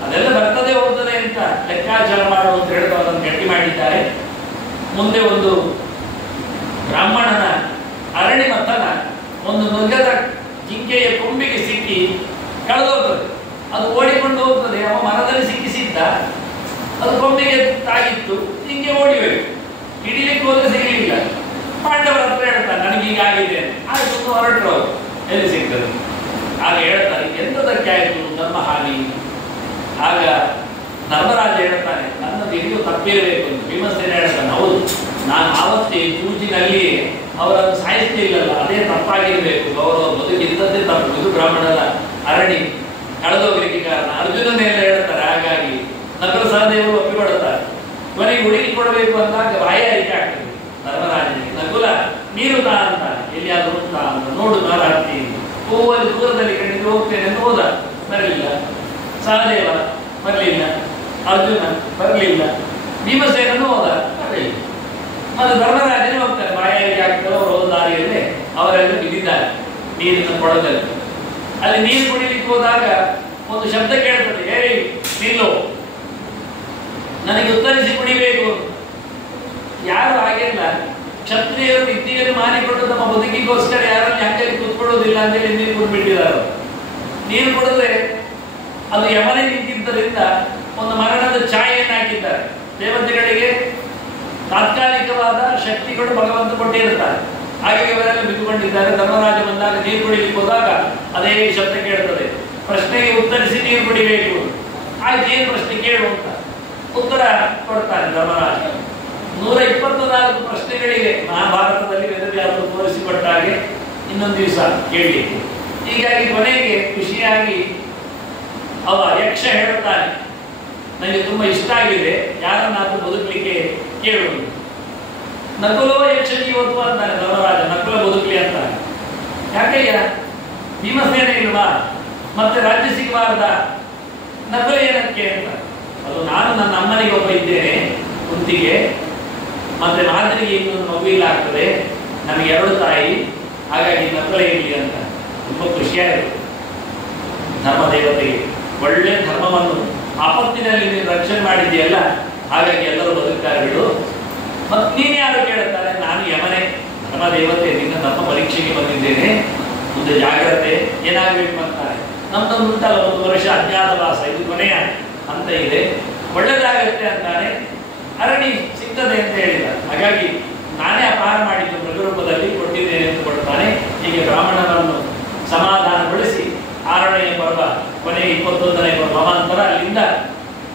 ಅದೆಲ್ಲ ಬರ್ತದೆ ಹೋಗ್ತದೆ ಅಂತ ಲೆಕ್ಕಾಚಾರ ಮಾಡುವ ಅಂತ ಹೇಳ್ತಾ ಅದನ್ನು ಗಟ್ಟಿ ಮಾಡಿದ್ದಾರೆ. ಮುಂದೆ ಒಂದು ಬ್ರಾಹ್ಮಣನ ಅರಣಿ ಮಥನ ಒಂದು ಮೃಗದ ಜಿಂಕೆಯ ಕೊಂಬಿಗೆ ಸಿಕ್ಕಿ ಕಳೆದೋಗ್ತದೆ. ಅದು ಓಡಿಕೊಂಡು ಹೋಗ್ತದೆ. ಅವ ಮರದಲ್ಲಿ ಸಿಕ್ಕಿಸಿದ್ದ, ಅದು ಕೊಂಬಿಗೆ ತಾಗಿತ್ತು, ಜಿಂಕೆ ಓಡಿಬೇಕು. ಹಿಡಿಲಿಕ್ಕೆ ಹೋದ್ರೆ ಸಿಗಲಿಲ್ಲ. ಪಾಂಡವರ ಹತ್ರ ಹೇಳ್ತಾರೆ, ನನಗೆ ಹೀಗಾಗಿದೆ. ಆಯ್ತು, ಹೊರಟರು ಅವರು, ಎಲ್ಲಿ ಸಿಗ್ತದೆ? ಆಗ ಹೇಳ್ತಾರೆ, ಎಂತದಕ್ಕೆ ಆಯಿತು ಧರ್ಮ ಹಾನಿ? ಆಗ ಧರ್ಮರಾಜ ಹೇಳ್ತಾನೆ, ನನ್ನದು ಎಲ್ಲಿಯೂ ತಪ್ಪಿರಬೇಕು ಅಂತ. ಭೀಮಸೇನ ಹೇಳ್ತಾನೆ, ಹೌದು, ನಾನು ಆವತ್ತೇ ಜೂಜಿನಲ್ಲಿ ಅವರನ್ನು ಸಾಯಿಸ್ತಿಲ್ಲಲ್ಲ, ಅದೇ ತಪ್ಪಾಗಿರ್ಬೇಕು. ಗೌರವ ಬದುಕಿದ್ದದ್ದೇ ತಪ್ಪು. ಇದು ಬ್ರಾಹ್ಮಣರ ಅರಣಿ ಕಳೆದೋಗ್ಲಿಕ್ಕೆ ಕಾರಣ. ಅರ್ಜುನನೆಲ್ಲ ಹೇಳ್ತಾರೆ. ಹಾಗಾಗಿ ನಕಲ ಸಹದೇವರು ಒಪ್ಪಿಕೊಡುತ್ತಾರೆ. ಕೊನೆಗೆ ಹುಡುಗಿ ಕೊಡಬೇಕು ಅಂದಾಗ ಬಾಯಾರಿಕೆ ಆಗ್ತದೆ ಧರ್ಮರಾಜನಿಗೆ. ನಕುಲ ನೀರು ತಾ ಅಂತ, ಎಲ್ಲಿಯಾದ್ರೂ ತಾ ಅಂತ, ನೋಡು ನಾರಾತ್ರಿ ಹೂವಲ್ಲಿ ದೂರದಲ್ಲಿ ಕಣ್ಣಿಗೆ ಹೋಗ್ತೇನೆ ಅಂತ ಹೋದ, ಬರಲಿಲ್ಲ. ಸಹದೇವ ಬರಲಿಲ್ಲ, ಅರ್ಜುನ ಬರಲಿಲ್ಲ, ಭೀಮಸೇನನು ಹೋದ, ಬರಲಿಲ್ಲ. ಮತ್ತೆ ಧರ್ಮರಾಜನೇ ಹೋಗ್ತಾರೆ. ಬಾಯಾರಿಕೆ ಆಗ್ತಾರೆ. ಅವರು ಹೋದ ದಾರಿಯಲ್ಲೇ ಅವರೆಲ್ಲ ಬಿದ್ದಿದ್ದಾರೆ ನೀರಿನ ಕೊಡದಲ್ಲಿ. ಅಲ್ಲಿ ನೀರು ಕುಡಿಲಿಕ್ಕೆ ಹೋದಾಗ ಒಂದು ಶಬ್ದ ಕೇಳ್ತದೆ, ಹೇಳಿ ನಿಲ್ಲು, ನನಗೆ ಉತ್ತರಿಸಿ ಕುಡಿಬೇಕು. ಯಾರು ಹಾಗೆಲ್ಲ ಕ್ಷತ್ರಿಯರು ವಿದ್ಯೆಯನ್ನು ಮಾರಿಕೊಂಡು ತಮ್ಮ ಬದುಕಿಗೋಸ್ಕರ ಯಾರಲ್ಲಿ ಹಂಗಲ್ಲಿ ಕೂತ್ಕೊಳ್ಳೋದಿಲ್ಲ ಅಂತೇಳಿ ನೀರು ಕುಡಿದ್ಬಿಟ್ಟಿದ್ದಾರೆ. ನೀರು ಕುಡಿದ್ರೆ ಅದು ಯಮನೆ ನಿಂತಿದ್ದರಿಂದ ಒಂದು ಮರಣದ ಛಾಯೆಯನ್ನು ಹಾಕಿದ್ದಾರೆ. ದೇವತೆಗಳಿಗೆ ತಾತ್ಕಾಲಿಕವಾದ ಶಕ್ತಿಗಳು ಭಗವಂತ ಕೊಟ್ಟಿರುತ್ತಾರೆ. ಹಾಗೆ ಇವರೆಲ್ಲ ಬಿದ್ದುಕೊಂಡಿದ್ದಾರೆ. ಧರ್ಮರಾಜ ಬಂದಾಗ ನೀರು ಕುಡಿಲಿಕ್ಕೆ ಹೋದಾಗ ಅದೇ ಶಬ್ದ ಕೇಳ್ತದೆ, ಪ್ರಶ್ನೆಗೆ ಉತ್ತರಿಸಿ ನೀರು ಕುಡಿಬೇಕು. ಆಯ್ತು, ಏನು ಪ್ರಶ್ನೆ ಕೇಳು ಅಂತ ಉತ್ತರ ಕೊಡ್ತಾನೆ ಧರ್ಮರಾಜ. 124 ಪ್ರಶ್ನೆಗಳಿಗೆ ಮಹಾಭಾರತದಲ್ಲಿ ವೇದವ್ಯಾಸರು ತೋರಿಸಿಕೊಟ್ಟ ಹಾಗೆ ಇನ್ನೊಂದು ದಿವಸ ಕೇಳಲಿಕ್ಕೆ. ಹೀಗಾಗಿ ಕೊನೆಗೆ ಖುಷಿಯಾಗಿ ಅವ ಯಕ್ಷ ಹೇಳ್ತಾನೆ, ನನಗೆ ತುಂಬಾ ಇಷ್ಟ ಆಗಿದೆ, ಯಾರನ್ನಾದ್ರೂ ಬದುಕಲಿಕ್ಕೆ ಕೇಳುವುದು. ನಕುಲೋ ಯಕ್ಷ ಜೀವತ್ವ ಅಂತಾನೆ ಧರ್ಮರಾಜ. ನಕುಲ ಬದುಕಲಿ ಅಂತಾನೆ. ಯಾಕಯ್ಯ, ಭೀಮಸೇನ ಇಲ್ವಾ, ಮತ್ತೆ ರಾಜ್ಯ ಸಿಗಬಾರ್ದ, ನಕುಲ ಏನಕ್ಕೆ ಅಂತ. ಅದು ನಾನು ನನ್ನ ಅಮ್ಮನಿಗೆ ಒಬ್ಬ ಇದ್ದೇನೆ ಕುಂತಿಗೆ, ಮತ್ತೆ ಮಾದರಿಗೆ ಇನ್ನೊಂದು ಮಗುವಿಲ್ಲ ಆಗ್ತದೆ, ನನಗೆ 2 ತಾಯಿ, ಹಾಗಾಗಿ ನಕುಲ ಇರಲಿ ಅಂತ. ತುಂಬಾ ಖುಷಿಯಾಯಿತು ಧರ್ಮದೇವತೆಗೆ. ಒಳ್ಳೆ ಧರ್ಮವನ್ನು ಆಪತ್ತಿನಲ್ಲಿ ನೀನು ರಕ್ಷಣೆ ಮಾಡಿದೆಯಲ್ಲ, ಹಾಗಾಗಿ ಎಲ್ಲರೂ ಬದುಕ್ತಾರೆ ಬಿಡು. ಮತ್ತೆ ನೀನು ಯಾರು ಕೇಳುತ್ತಾರೆ? ನಾನು ಯಮನೆ, ಧರ್ಮದೇವತೆ, ನಿನ್ನ ಧರ್ಮ ಪರೀಕ್ಷೆಗೆ ಬಂದಿದ್ದೇನೆ, ಮುಂದೆ ಜಾಗ್ರತೆ, ಏನಾಗಬೇಕು ಅಂತಾರೆ. ನಮ್ದೊಂದು ಉಂಟಲ್ಲ, 1 ವರ್ಷ ಅಜ್ಞಾತವಾಸ, ಇದು ಕೊನೆಯ ಅಂತ ಇದೆ, ಒಳ್ಳೆದಾಗತ್ತೆ ಅಂತಾನೆ. ಅರಣಿ ಸಿಗ್ತದೆ ಅಂತ ಹೇಳಿದ. ಹಾಗಾಗಿ ನಾನೇ ಅಪಹಾರ ಮಾಡಿದ್ದು ಮೃಗರೂಪದಲ್ಲಿ ಕೊಟ್ಟಿದ್ದೇನೆ ಅಂತ ಕೊಡ್ತಾನೆ. ಹೀಗೆ ಬ್ರಾಹ್ಮಣರನ್ನು ಸಮಾಧಾನಗೊಳಿಸಿ 6ನೇ ಪರ್ವ, ಕೊನೆಯ 21ನೇ ಪರ್ವ ಅಲ್ಲಿಂದ